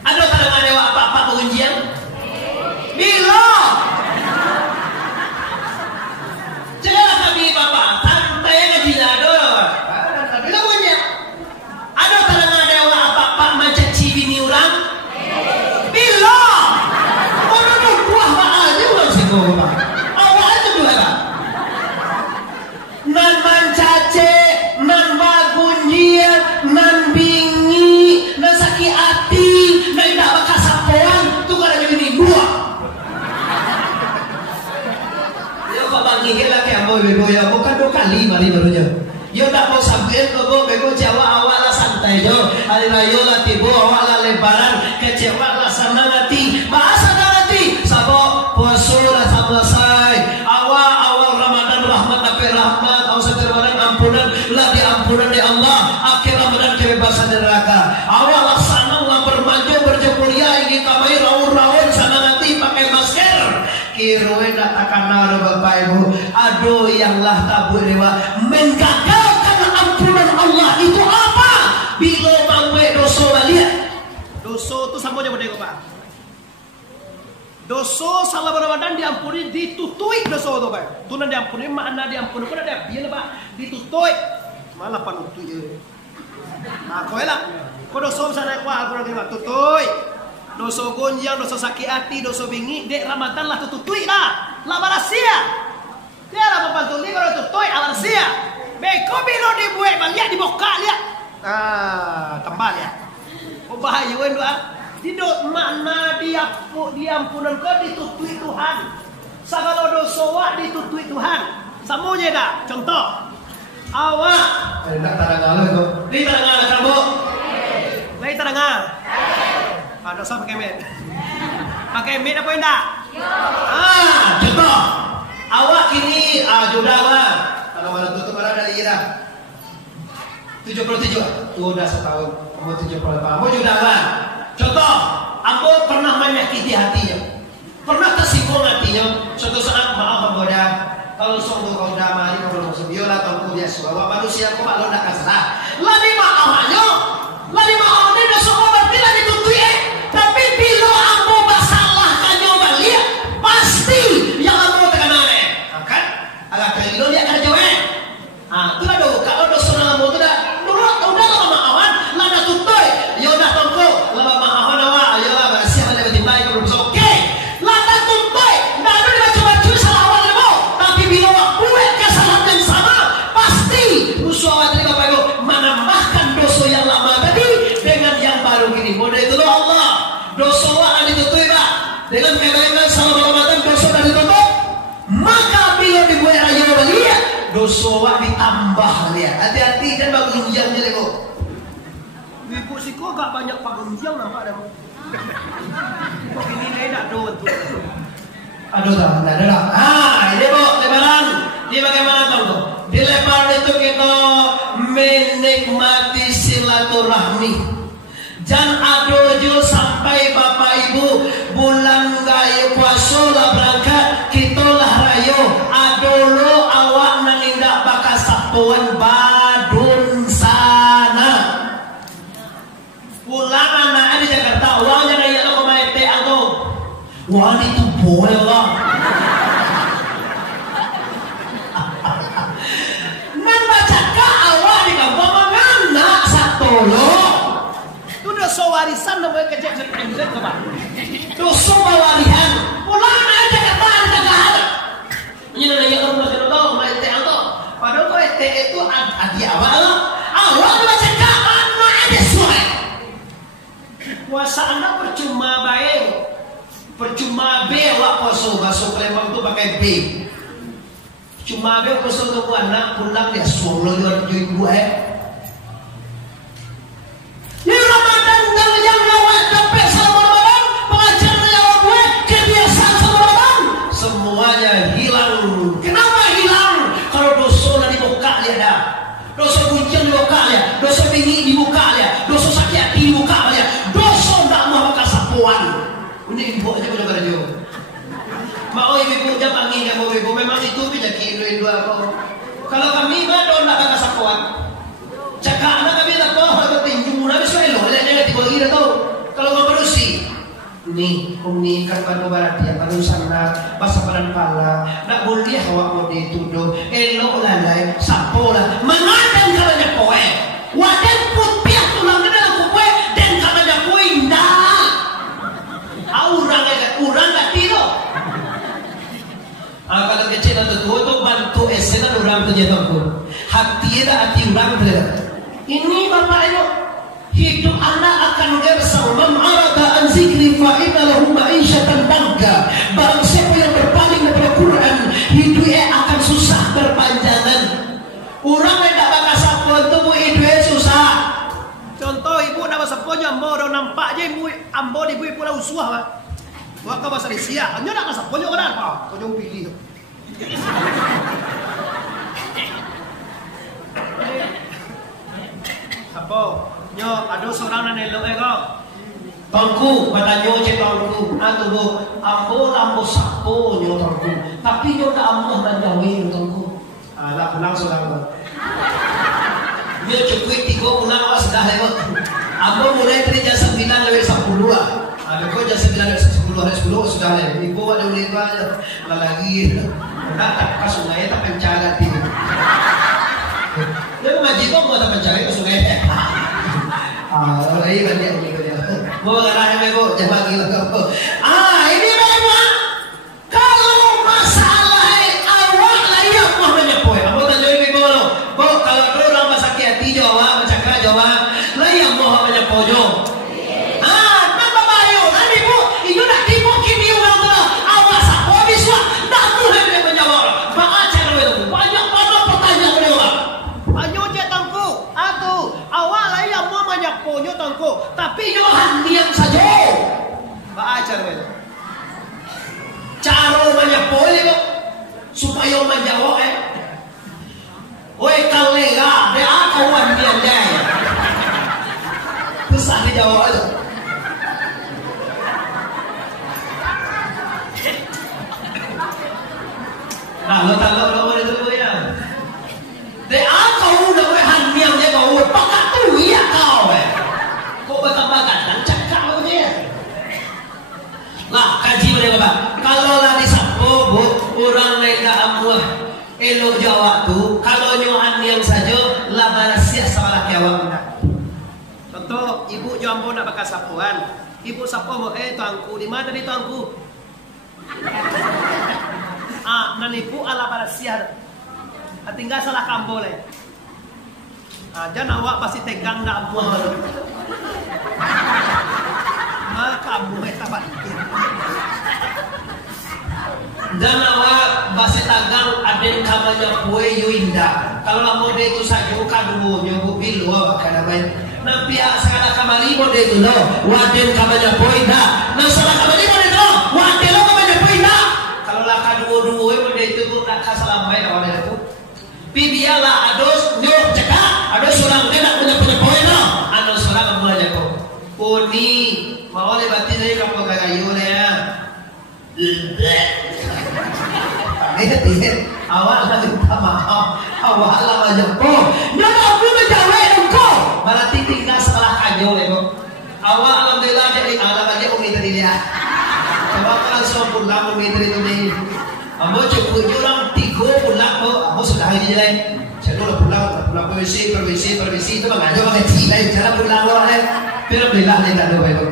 Ada kadang ada apa-apa pengujian? Bila? Janganlah kami Bapak santai ngaji ada. Bila punya? Ada kadang ada apa-apa macam cibini orang? Bila? Orang tu buah aja orang sego Bapak. Awak itu dua Pak. Nan mancace, nan bagunjia, nan bingi, nan sakit hati. Tak bekas sapuan tu kan ada ini dua. Yo kau bagi kita ke ambo bebo ya bukan 2 kali mari barunya. Yo tak mau sampai ke bebo Jawa awak lah santai jo. Hari raya lah tiba awak lah lebaran kecewa lah semangati. Bahasa nanti sabo puasa lah selesai. Awal Ramadan rahmat dapat rahmat. Awal Ramadan ampunan lah diampunan oleh Allah. Akhir Ramadan kebebasan dari neraka. Awal lah senang lah bermanja berjemuria ingin kamai raun-raun sana nanti pakai masker. Kiroi datakan naro Bapak Ibu. Aduh yang lah tabu dewa menggagalkan ampunan Allah itu apa? Bila mampu dosa balik. Dosa tu sama je bodego Pak. Dosa salah Ramadan diampuni, ditutui dosa tu Pak. Tu nan diampuni, makna diampuni pun ada biar Pak, ditutui. Malah panutui je. Nah, kau lah. Kau dosa misalnya kuah aku nak tutui. Dosa gonjang, dosa sakit hati, dosa bingi, dek Ramadan lah tutui lah. Lah balasia. Dia lah membantu ni kalau tutui balasia. Beko bilo dibuat balik dibuka lihat. Tambah lihat. Oh bahaya doa. Tidak makna diampunan kau ditutui Tuhan. Segala dosa wak ditutui Tuhan. Semuanya dah. Contoh. Awak. Tak terangah tu. Ni terangah kamu. Lagi terangah. Dosa pakai med. Pakai med apa enggak? Contoh. Awak kini judawan. Kalau mana tutup mana dari ira. 77. Tu dah setahun. Kamu 78. Kamu judawan. Contoh, aku pernah menyakiti hatinya, pernah tersinggung hatinya. Suatu saat maaf aku dah, kalau sungguh kau dah mari kau belum sebiola atau kau biasa, bahwa manusia kau malu nak kasar. Lagi maafnya, lagi maafnya dah semua berarti lagi tutui. Tapi bila aku bersalah kanyo balik, pasti yang aku tekan ada. Kan? Agak keliru dia akan jawab. Tu lah doh. Kalau doh sunnah kamu tu dah, udah lama maafan, lada tutui. Yo dah tongko, lama. Dengan kebanyakan salah Ramadan dosa dah ditutup, maka bila dibuat rayu balik, dosa ditambah lihat. Hati-hati dan bagunjang je lego. Ibu siko gak banyak pagunjang nampak dah. Kok ini dia nak doan tu. Aduh dah, ini bu, lebaran. Ini bagaimana tahu tu? Di lebaran itu kita menikmati silaturahmi. Jangan adojo sampai Bapak Ibu bulan gaya puasa lah berangkat kita lah rayo adolo awak nanindak bakal sapuan badun sana pulang anak di Jakarta wah jangan ya lo main teh atau wah itu boleh lah nan baca ka awak di kampung mana satolo dosa warisan namanya kejek sekejek ke Pak. Dosa warisan. Pulang aja ke Pak ada ada. Ini nanya orang masih tahu main teh atau. Padahal kau teh itu adi awal. Awal baca kapan ada suai. Puasa anda percuma baik. Percuma B awak puasa bahasa Palembang tu pakai B. Cuma B puasa tu anak pulang dia suolo jual gue. Ni Ramadan kalau yang lewat capek sama Ramadan, pengajaran yang gue kebiasaan sama Ramadan, semuanya hilang. Kenapa hilang? Kalau dosa nak dibuka dia dah, dosa hujan dibuka dia, dosa bingi dibuka dia, dosa sakit hati dibuka dia, dosa tak mau makan sapuan. Ini ibu aja punya kerja. Mau ibu dia panggil kamu ibu, memang itu penyakit Indo aku. Kalau kami mana nak makan sapuan? Cakap anak kami tak tahu kalau tinju nabi soelo ada tiga lagi dah tahu kalau nggak berusi ni kan pada barat dia pada sana bahasa padan pala nak boleh awak mau dituduh elok lalai sapola mengadang kalau dia poe wadah putih tulang dia dalam poe dan kalau dia poe indah orang tak tiro kalau kecil atau tua tu bantu esena orang tu jatuh pun hati dah hati orang tu. Ini Bapak Ibu, hidup anak akan gersang. Man arada an zikri fa inna lahu ma'isyatan danka. Barang siapa yang berpaling daripada Quran, hidupnya akan susah berpanjangan. Orang yang tak bakal sapuan tu bu hidupnya susah. Contoh ibu nak sapuannya ambo dah nampak je ibu ambo ibu pula usuah Pak. Waka bahasa Malaysia, hanya nak sapuannya orang apa? Kau jom pilih. Apa? Nyo, ada seorang yang elok kau. Tongku, batanyo je tongku. Bu, ambo sapo nyo tongku. Tapi nyo tak ambo manjawi tongku. Lah pulang seorang. Nyo cukup 3 bulan awas dah lewat. Ambo mulai dari jam 9 sampai 10. Ada kau jam 9 hari 10 sudah lah. Ibu ada ulit aja lagi. Nak tak ke sungai tak pencagat dia. Dia mengaji kau mau tak pencagat ke sungai. Lagi kan dia ulit dia. Mau ngarah yang ibu jangan gila kau. Ini memang kalau masalah awak lah yang mau menyepoi. Kamu tanya ibu lo. Kau kalau orang masakit hati Jawa, macakra Jawa, lah yang mau menyepoi. Tapi Yohan diam saja. Baajar itu. Cara menyapoy itu supaya menjawab Oi kalega, dia kawan diam dia. Susah dijawab itu. Kalau boleh tu ya. Dia kau dah handiam dia kau pakat tu ya kau bakat-bakat cakap apa dia. Lah kaji mereka Bapak. Kalau lah disapo orang lain dah amuah elok jawab tu. Kalau nyohan yang saja lah balasia sama laki awak. Contoh ibu jambo nak pakai sapuan. Ibu sapu tuangku di mana di tuangku? Nanipu ala balasia. Tinggal salah kambo le. Jangan awak pasti tegang dah amuah. Kamu tabat. Dan awak basi tagang aden kamanya kue yuinda. Kalau mau dia itu saja kadu nyobu bilu awak kada main. Nampi asal kamari mo dia itu lo. Waden kamanya kue dah. Nah salah kamari mo dia itu. Waden lo kamanya kue dah. Kalau lah kadu mo dia itu nak kasalamai awak dia itu. Pibialah ados nyok cekak. Ados orang dia nak punya kue lo. Ados orang mulai jago. Puni mau lebatin dari kamu kagayu ya. Ini awak lagi minta maaf. Awak lah macam kau. Nama aku menjawab engkau. Berarti tinggal setelah kayu ya kau. Awak alhamdulillah jadi alam aja umi tadi dia. Coba kalau semua pulang umi tadi tu ni. Kamu cukup orang 3 pulang kau. Kamu sudah lagi jalan. Saya pulang permisi itu mengajar pakai cilai. Cara pulang lo Pero bela ni tak ada baik.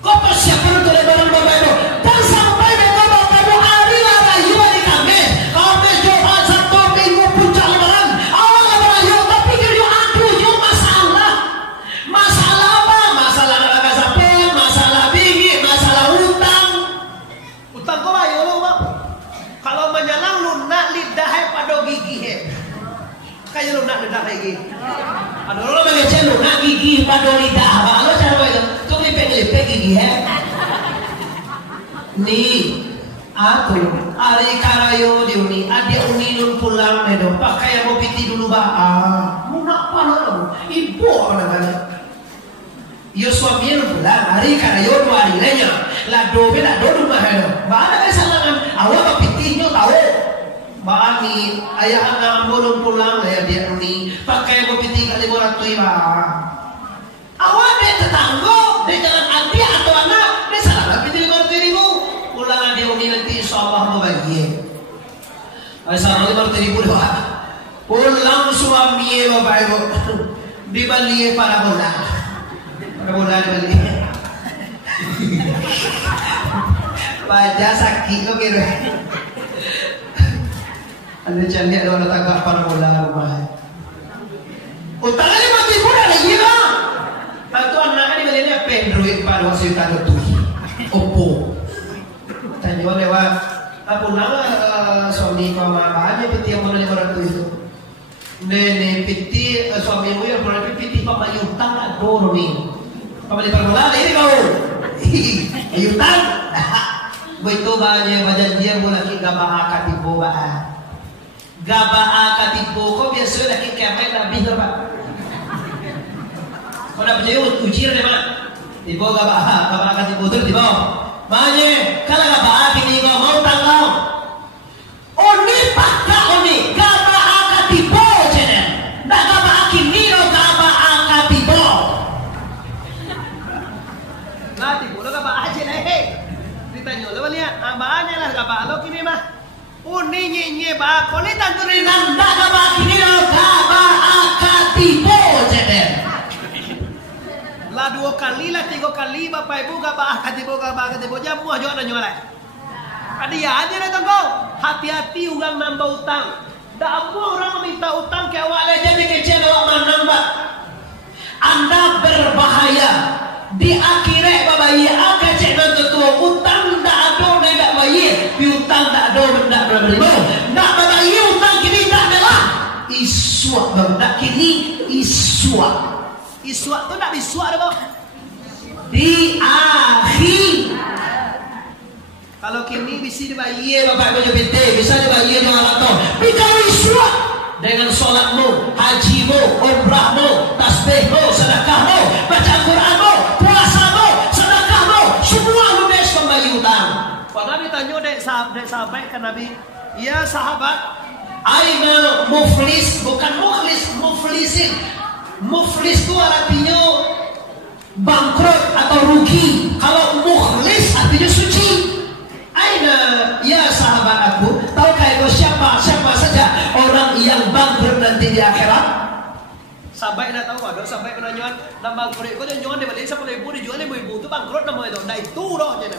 Kau persiapan untuk lebaran bapak itu. Dan sampai bapak kamu hari rayu di kami. Kami coba 1 minggu puncak lebaran. Awal rayu tapi kerja aku jo masalah. Masalah apa? Masalah harga sapi, masalah bingit, masalah utang. Utang kau bayu lo mak. Kalau menyalang lunak lidah pada gigi kayak lunak lidah lagi. Ada orang mengecek lunak gigi pada lidah. Kalau cara itu, tu lipek gigi Ni, aku hari karayo di uni, ada uni lun pulang medo, pakai yang mau piti dulu mau nak apa lo? Ibu orang Yo suami lun pulang hari karayo 2 hari lainnya, lah dobe lah do rumah medo. Mana kesalahan? Awak mau piti nyo tahu? Bani ayah anak belum pulang ya dia uni pakai mau piti kali 500 iba. Awak dia tetangga, dia jalan anti atau anak, dia salah piti 500.000. Pulang dia uni nanti insyaallah mau bagi. Assalamualaikum 500.000 doa. Pulang suami bapak ibu dibeli para bola dibeli. Baca sakit lo kira. Ada cantik ada orang tagak para bola rumah. Utang ni mati pun ada gila. Tentu anak ni beli ni Android pada waktu itu ada tu. Oppo. Tanya lewat. Apa nama suami kau mana piti yang mana 500 itu? Nene piti suami mu yang pernah piti papa yutang ador ni. Papa di para bola ini kau. Yutang. Betul banyak bajanjian bola kita bahak tipu bahak. Gabaa katipu ko biasa lagi kemai nabi berapa? Kau dah percaya uji ada mana? Tipu gabaa katipu tu tipu. Mana? Kalau gabaa kini kau mau tangkau. Oni pakka oni gabaa katipu cene. Dah gabaa kini lo gabaa katipu. Nah tipu lo nanda kaba kini kaba akatibo jeder. Lah 2 kali lah 3 kali Bapak Ibu gaba akatibo jamu aja ada nyolai. Ada ya aja dah tonggo. Hati-hati orang nambah utang. Tak apa orang meminta utang ke awak lah jadi kecil awak menambah. Anda berbahaya di akhirat babayi akan cek nanti tua utang tak ada nak bayi, piutang tak ada benda berapa. Nak babayi utang kini tak adalah iswak benda kini iswak. Iswak tu nak iswak ada bang? Di akhir. Kalau kini bisa dibayar bapak ibu binti, bisa dibayar dengan Allah. Bila iswak dengan solatmu, hajimu, umrahmu, tasbihmu, sedekahmu, baca Quranmu, puasamu, sedekahmu, semua ludes membayar utang. Pernah ditanya dek sahabat ke Nabi, ya sahabat, aina muflis, bukan mukhlis, muflisin. Muflis itu artinya bangkrut atau rugi. Kalau mukhlis artinya suci. Aina ya sahabat aku, tahukah itu siapa saja orang yang bangkrut nanti di akhirat? Sahabat nak tahu ada sahabat menanyakan nama bangkrut itu dia jual di balik 10.000 dijual 5.000 itu bangkrut nama itu. Nah itu doh jadi.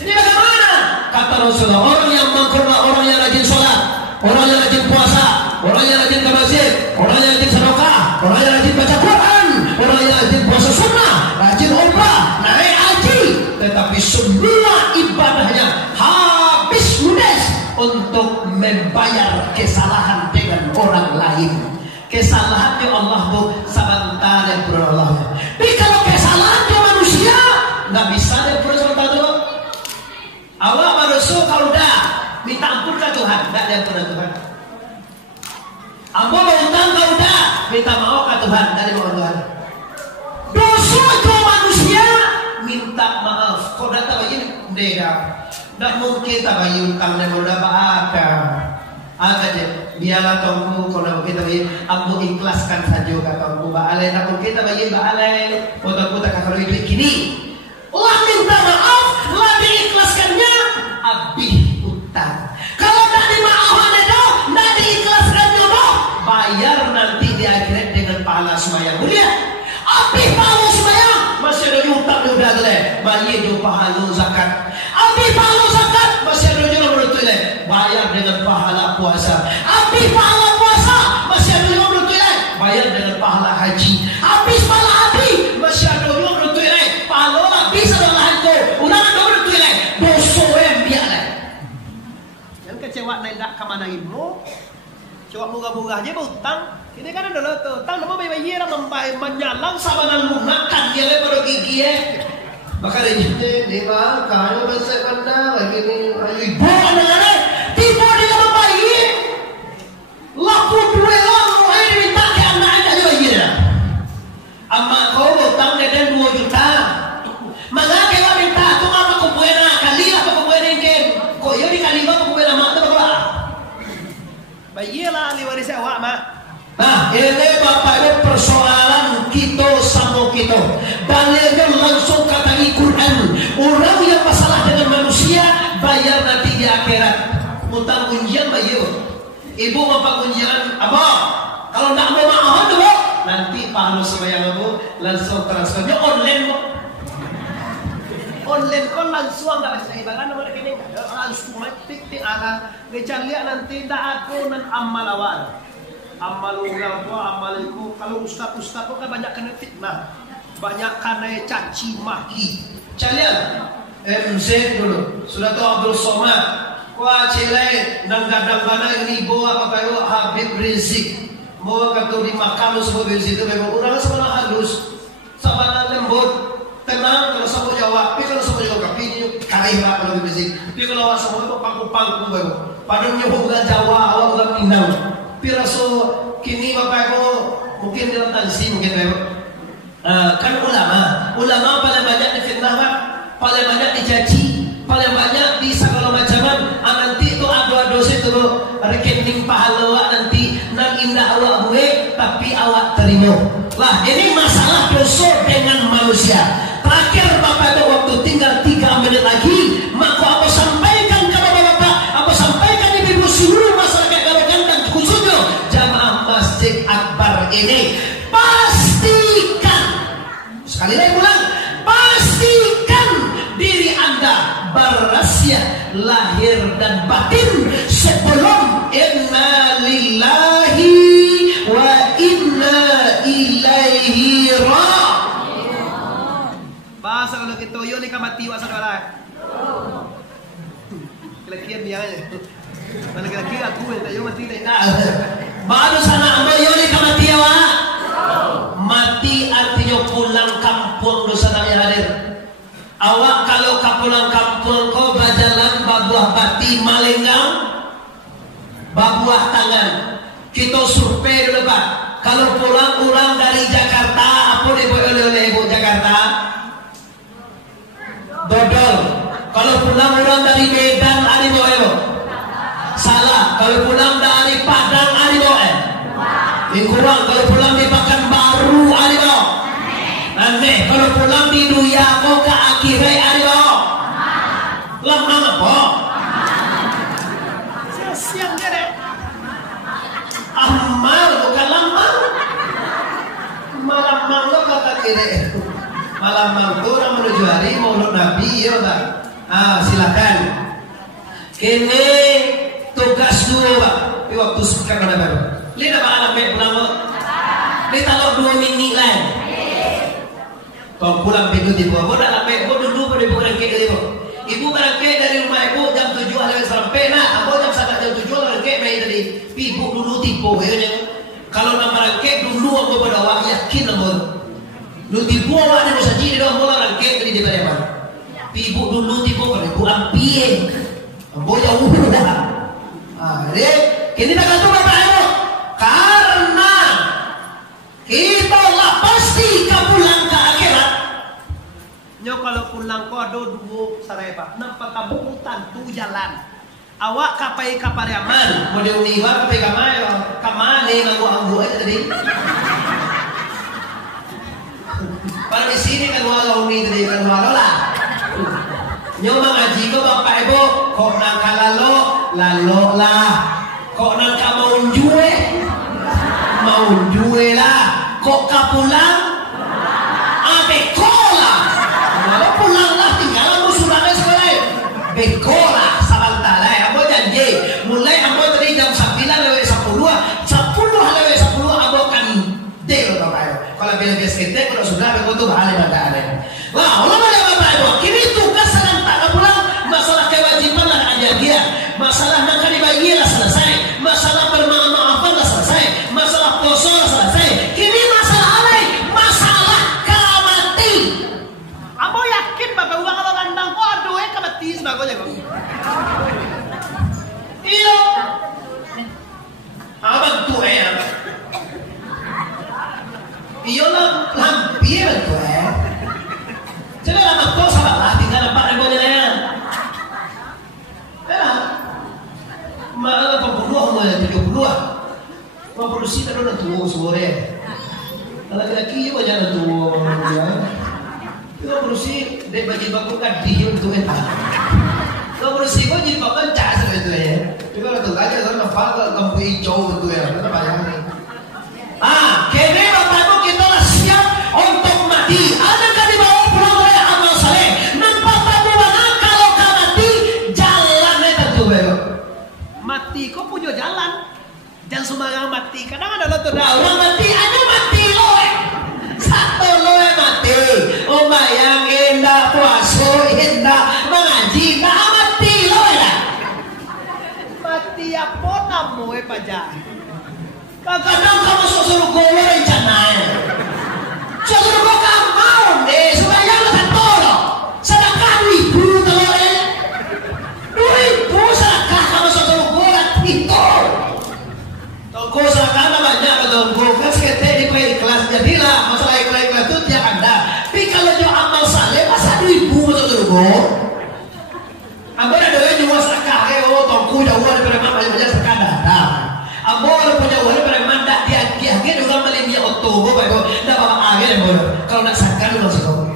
Ini bagaimana? Kata Rasulullah, orang yang bangkrut orang yang rajin sholat, orang yang rajin puasa, orang yang rajin ke masjid, orang yang rajin sedekah, orang yang rajin baca Quran, orang yang rajin puasa sunnah, rajin umrah, naik haji, tetapi semua ibadahnya habis ludes untuk membayar kesalahan dengan orang lain. Kesalahannya Allah bu sebentar yang Allah. Tapi kalau kesalahannya manusia nggak bisa yang sebentar tu. Awak manusia kalau dah minta ampun ke Tuhan, nggak ada ampun Tuhan. Ambo berhutang kau dah minta maaf ke Tuhan, dari maaf Tuhan. Dosa itu manusia minta maaf. Kau datang begini, dega. Tak mungkin tak bayi utang dan mudah bahaka. Aja biarlah tongku kalau kita bayi, ambo ikhlaskan saja kata tongku. Baalai tak mungkin tak bayi baalai. Tongku tak kalau itu kini. Allah minta maaf, Allah diikhlaskannya. Abih utang. Kalau tak dimaafkan itu, tak diikhlaskan juga. Bayar nanti di akhirat dengan pahala sembahyang mulia. Abih pahala sembahyang masih ada utang udah gelap. Bayar juga pahala zakat. Abih pahala zakat masih ada juga menurut ile. Bayar dengan pahala puasa. Abih pahala puasa masih ada juga menurut ile. Bayar dengan pahala haji. Abih pahala haji masih ada juga menurut ile. Pahala habis adalah itu. Ulang ada menurut ile. Dosa yang biarlah. Yang kecewa naik tak kemana ibu? Coba moga-moga aja berhutang. Ini kan adalah utang nama bayi lah menyalang sabanan lunakan dia lepas gigi maka dia jadi lima kayu besar benda begini ayu ibu mana tiba dia bayi laku dua orang ini minta ke anak aja bayi dia amak kau berhutang dia 2 juta maka kita minta tu apa kubuena kali lah kubuena yang kau yo di kali apa kubuena mak tu apa bayi lah ahli waris awak mah. Nah, ini Bapak Ibu persoalan kita sama kita. Dalilnya langsung kata Al-Quran. Orang yang masalah dengan manusia bayar nanti di akhirat. Utang kunjian bayar. Ibu mau kunjian apa? Kalau tak mau maaf dulu, nanti pahala sembahyang ibu langsung transfernya online kok. Online kok langsung nggak bisa ibarat nomor ini langsung matik di arah. Kecuali lihat nanti tak aku nan amal awal. Amal orang tua, amaliku. Kalau ustaz-ustaz tu kan banyak kena fitnah, banyak kena caci maki. Calian, MC dulu. Sudah tahu Abdul Somad. Kuah cilai, nang-gadang mana ini bawa apa kayu Habib Rizik. Bawa kata di makam semua Rizik itu memang orang semua halus, sabaran lembut, tenang. Kalau semua jawab, tapi kalau semua jawab ini karihlah kalau Rizik. Tapi kalau awak semua itu pangku-pangku baru. Padahal bukan Jawa, awak bukan Minang. Piraso kini Bapak Ibu mungkin dalam tansi mungkin Bapak kan ulama paling banyak difitnah Pak, paling banyak dicaci, paling banyak di segala macaman. Nanti itu ada dosa itu rekening pahala nanti nang indah awak buat tapi awak terima lah. Ini masalah dosa dengan manusia. Terakhir Bapak Ibu waktu tinggal 3 menit lagi, maka aku sampaikan kepada Bapak, aku sampaikan ibu seluruh masyarakat kalau ganteng Sekali lagi ulang, pastikan diri Anda berwasiat lahir dan batin sebelum inna lillahi wa inna ilaihi raji'un. Bahasa kalau kita yo ni kamati wa saudara. Kelakian dia aja. Mana laki aku yang tayo mati lain. Baru sana ambo yo ni kamati wa. Mati artinya pulang kampung dosa yang hadir. Awak kalau ka pulang kampung kau berjalan babuah bati malenggang, babuah tangan. Kita survei dulu Pak. Kalau pulang ulang dari Jakarta, apa dibawa oleh ibu Jakarta? Dodol. Kalau pulang ulang dari Medan, ada bawa ibu? Salah. Kalau pulang dari Padang, ada bawa? Kurang. Kalau pulang di Pekanbaru, ada bawa? Aneh. Kalau pulang di Duyako ke Akhirai, ada bawa? Lama apa? Siang dia deh. Amal bukan lamang. Malamang lo kata kira. Malamang itu orang menuju hari Maulid Nabi ya Pak. Silakan. Kini tugas dua Pak. Di waktu sekarang ada baru. Lihat apa anak baik pulang lo. Lihat kalau 2 minggu lain. Kau pulang minggu di bawah. Kau dah baik. Kau dulu pada ibu rangkai dari ibu. Ibu berangkai dari rumah ibu jam 7 hari sampai nak. Ambo jam 1 jam 7 berangkai main tadi. Ibu dulu tipu ya. Kalau nak berangkai dulu ambo pada awak yakin ambo. Lu tipu awak ni mesti jadi ambo berangkai tadi di mana? Ibu dulu tipu pada ibu ampie. Ambo jauh dah. Dek, kini tak kata bapak ibu. Karena kita lah pasti pulang ke akhirat. Nyo kalau pulang ko ada 2 sarai Pak. Nampak kamu hutan tu jalan. Awak kapai Pariaman. Mau diuniwa kapai kamane nganggu aja tadi. Pada di sini kan walau uni tadi kan walau lah. Nyo mengaji ko bapak ibu kok nang kalalo lalo lah. Kok nang ka maunjue lah. Kok kapulang bekola. Kalau pulang lah tinggal musuhnya sekolah. Bekola sabantala. Ambo janji mulai ambo tadi jam 9 lewat 10 lewat 10 ambo kan delo bapak. Kalau bilang kita kalau sudah begitu bahaya ada. Wah, ulama ya bapak ibu. Kini tugas sedang tak pulang. Masalah kewajiban lah aja dia. Masalah nak dibagi lah selesai. Masalah bermaaf-maafan lah selesai. Masalah poso lah selesai. Kini masalah apa? Masalah kamati. Ambo yakin bapak uang kalau landang ko aduh kamati sebagainya kok. Iyo. Abang tu iyo lah hampir tu Jadi lama kau salah lah tinggal 4.000 nilai. Ya. Malah 80 70 produksi kan udah tua sore. Laki-laki juga jangan tua ya. Itu produksi dek bagi baku kadih untuk eta. Kalau produksi kau jadi bakan cas gitu ya. Juga tuh aja kan nafal ke kampung hijau gitu ya. Kita banyak nih. Kene bapak ibu kita lah siap untuk mati. Adakah dibawa pulang oleh amal saleh? Nampak tabu mana kalau kau mati jalannya tentu bapak. Mati kok punya jalan. Jangan sembarang mati. Kadang ada lo tuh Orang mati ada mati loe. Satu loe mati. Bayang indah puasa indah mengaji indah mati loe lah. mati apa namu pajar. Kadang kamu suruh gue rencananya. Suruh gue kamu mau deh supaya lo santoro. Sedekah 2.000 telurnya. 2.000 sedekah kamu suruh gue itu. Toko sedekah banyak kalau gue kan sekitar di ikhlas jadilah masalah ikhlas itu tiap anda. Tapi kalau jual amal saleh masa 2.000 suruh gue. Ambo ada doa jual sedekah tongku jauh daripada banyak sedekah dah. Ambo punya uang daripada mandak dia orang beli dia oto gue baik dah bawa agen gue kalau nak sakar lu masuk kau.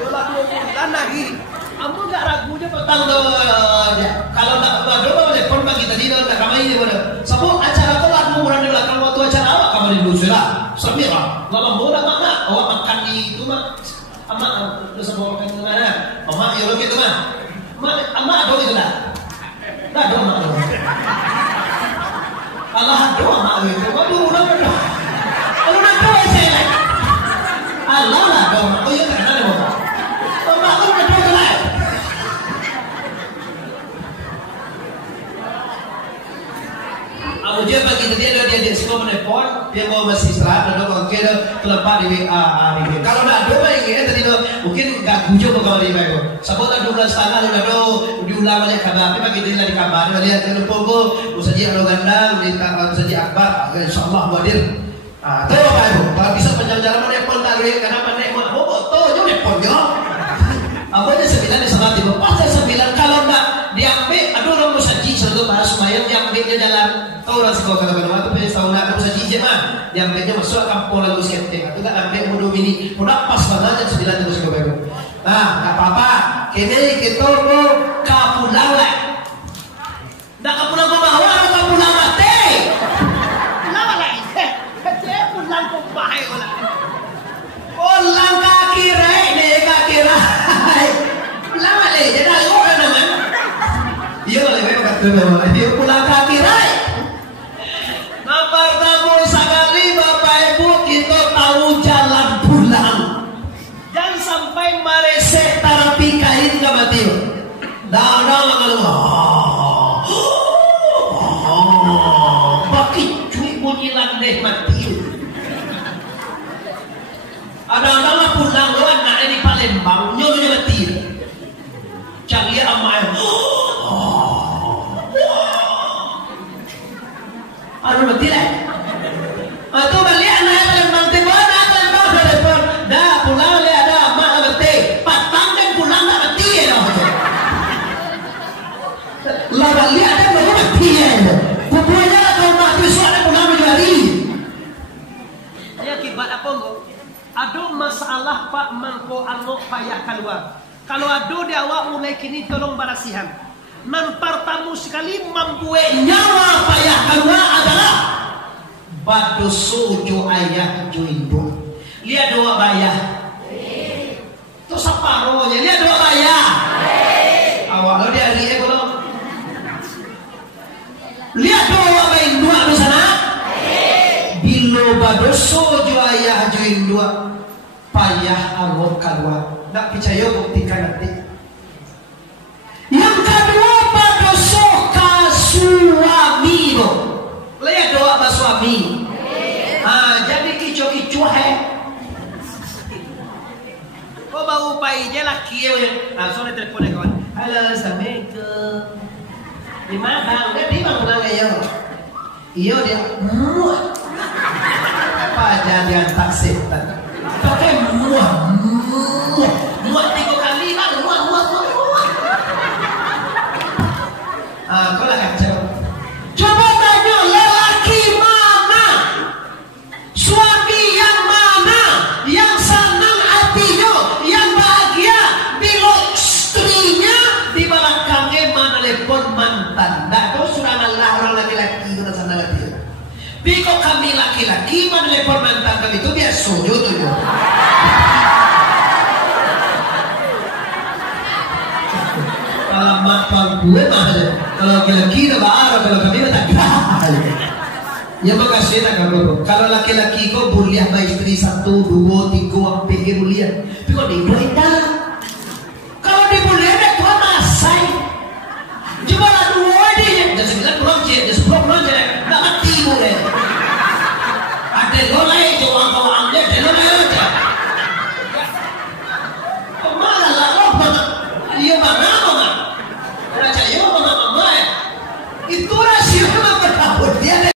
Yolah 2 bulan lagi. Ambo nggak ragunya petang Tahu kalau nak berdoa telepon bagi tadi nak kamai dia pada. Sebab acara kau lah murah di belakang waktu acara awak kamu di dulu sudah. sambil lah. Lama bola mak, awak makan di itu mak. Amak terus bawa makan di mana? Mak ya lo gitu mah. Mak amak ada itu dah. Dah ada mak. Allah ada mak itu. Waduh udah ada. Kalau nak tahu saya. Allah lah ada mak. Oh ya kan ada mak. Mak tu ada tu lah. Abu dia bagi dia sekolah menelpon, dia mau masih istirahat dan kalau kira terlepas di WA. Kalau nak ada lagi tadi tu mungkin gak gujo kalau di WA. Sabot ada 12 setengah ada diulang balik kabar. Tapi bagi dia di kabar dia lupa go musaji alo gandang di musaji akbar insyaallah hadir. Tu apa itu? Kalau bisa panjang-panjang menelpon tak duit kenapa naik mak bobot tu je nelpon yo. Apa dia 9 di salat di pas 9 kalau nak diambil aduh orang musaji satu bahas semayang diambilnya jalan. Tahu orang sekolah kata-kata tu punya tahun nak bisa jijik mah diambilnya masuk kampung lalu setting itu kan ambil mudah mini mudah pas banget 9 terus ke baru. Nah tak apa-apa kini kita go kapulang lah nak kapulang ke bawah atau kapulang mati lama lah kecil pulang ke bawah lah pulang kaki rai ni kaki rai lama leh jadi orang nama iya lah memang kata memang dia pulang kaki rai. Pertama sekali Bapak Ibu kita tahu jalan pulang. Jangan sampai maresek terapi kain ke mati. Dah baki cuy bunyi landeh mati. Ada pulang doang nak di Palembang nyonya mati. Cari amai. Aduh mati lah. Atau balik anak Palembang Timur, anak Palembang telepon. Dah pulang le ada mak mati. Patang dan pulang tak mati ya. Lah balik ada baru mati ya. Pokoknya kalau mati suara pulang menjadi. Ini akibat apa enggak? Ada masalah Pak mangko angok payah keluar. Kalau ada di awak mulai kini tolong barasihan. Nan pertama sekali membuat nyawa payah keluar adalah badu sojo ayah joindo. Lihat doa bayar. Itu separuhnya. Lihat doa bayar. Awak lo dia hari belum. Lihat doa bayar dua di sana. Bilo badu sojo ayah joindo payah awak keluar. Nak percaya buktikan nanti. Yang kedua pada soka suami lo. Lihat doa pada suami. Jadi kicu-kicu kau bau pai je laki yang langsung dia telepon dia kawan. Halo, assalamualaikum. Di mana bang? Dia di mana ya? Iyo dia. Apa jadian taksi? Pakai muah 3 kali lah. Kau lah kacau. Coba tanya lelaki mana, suami yang mana, yang senang hatinya, yang bahagia bila istrinya di belakangnya mana telepon mantan. Tak tahu surah Allah orang laki-laki itu sana lagi. Biko kami laki-laki mana telepon mantan kami itu biasa sujud tu. Mak gue mah kalau laki-laki dah baru kalau kami tak kenal. Ya makasih tak kamu. Kalau laki-laki kau boleh sama istri 1, 2, 3 sampai boleh. Tapi kau di dua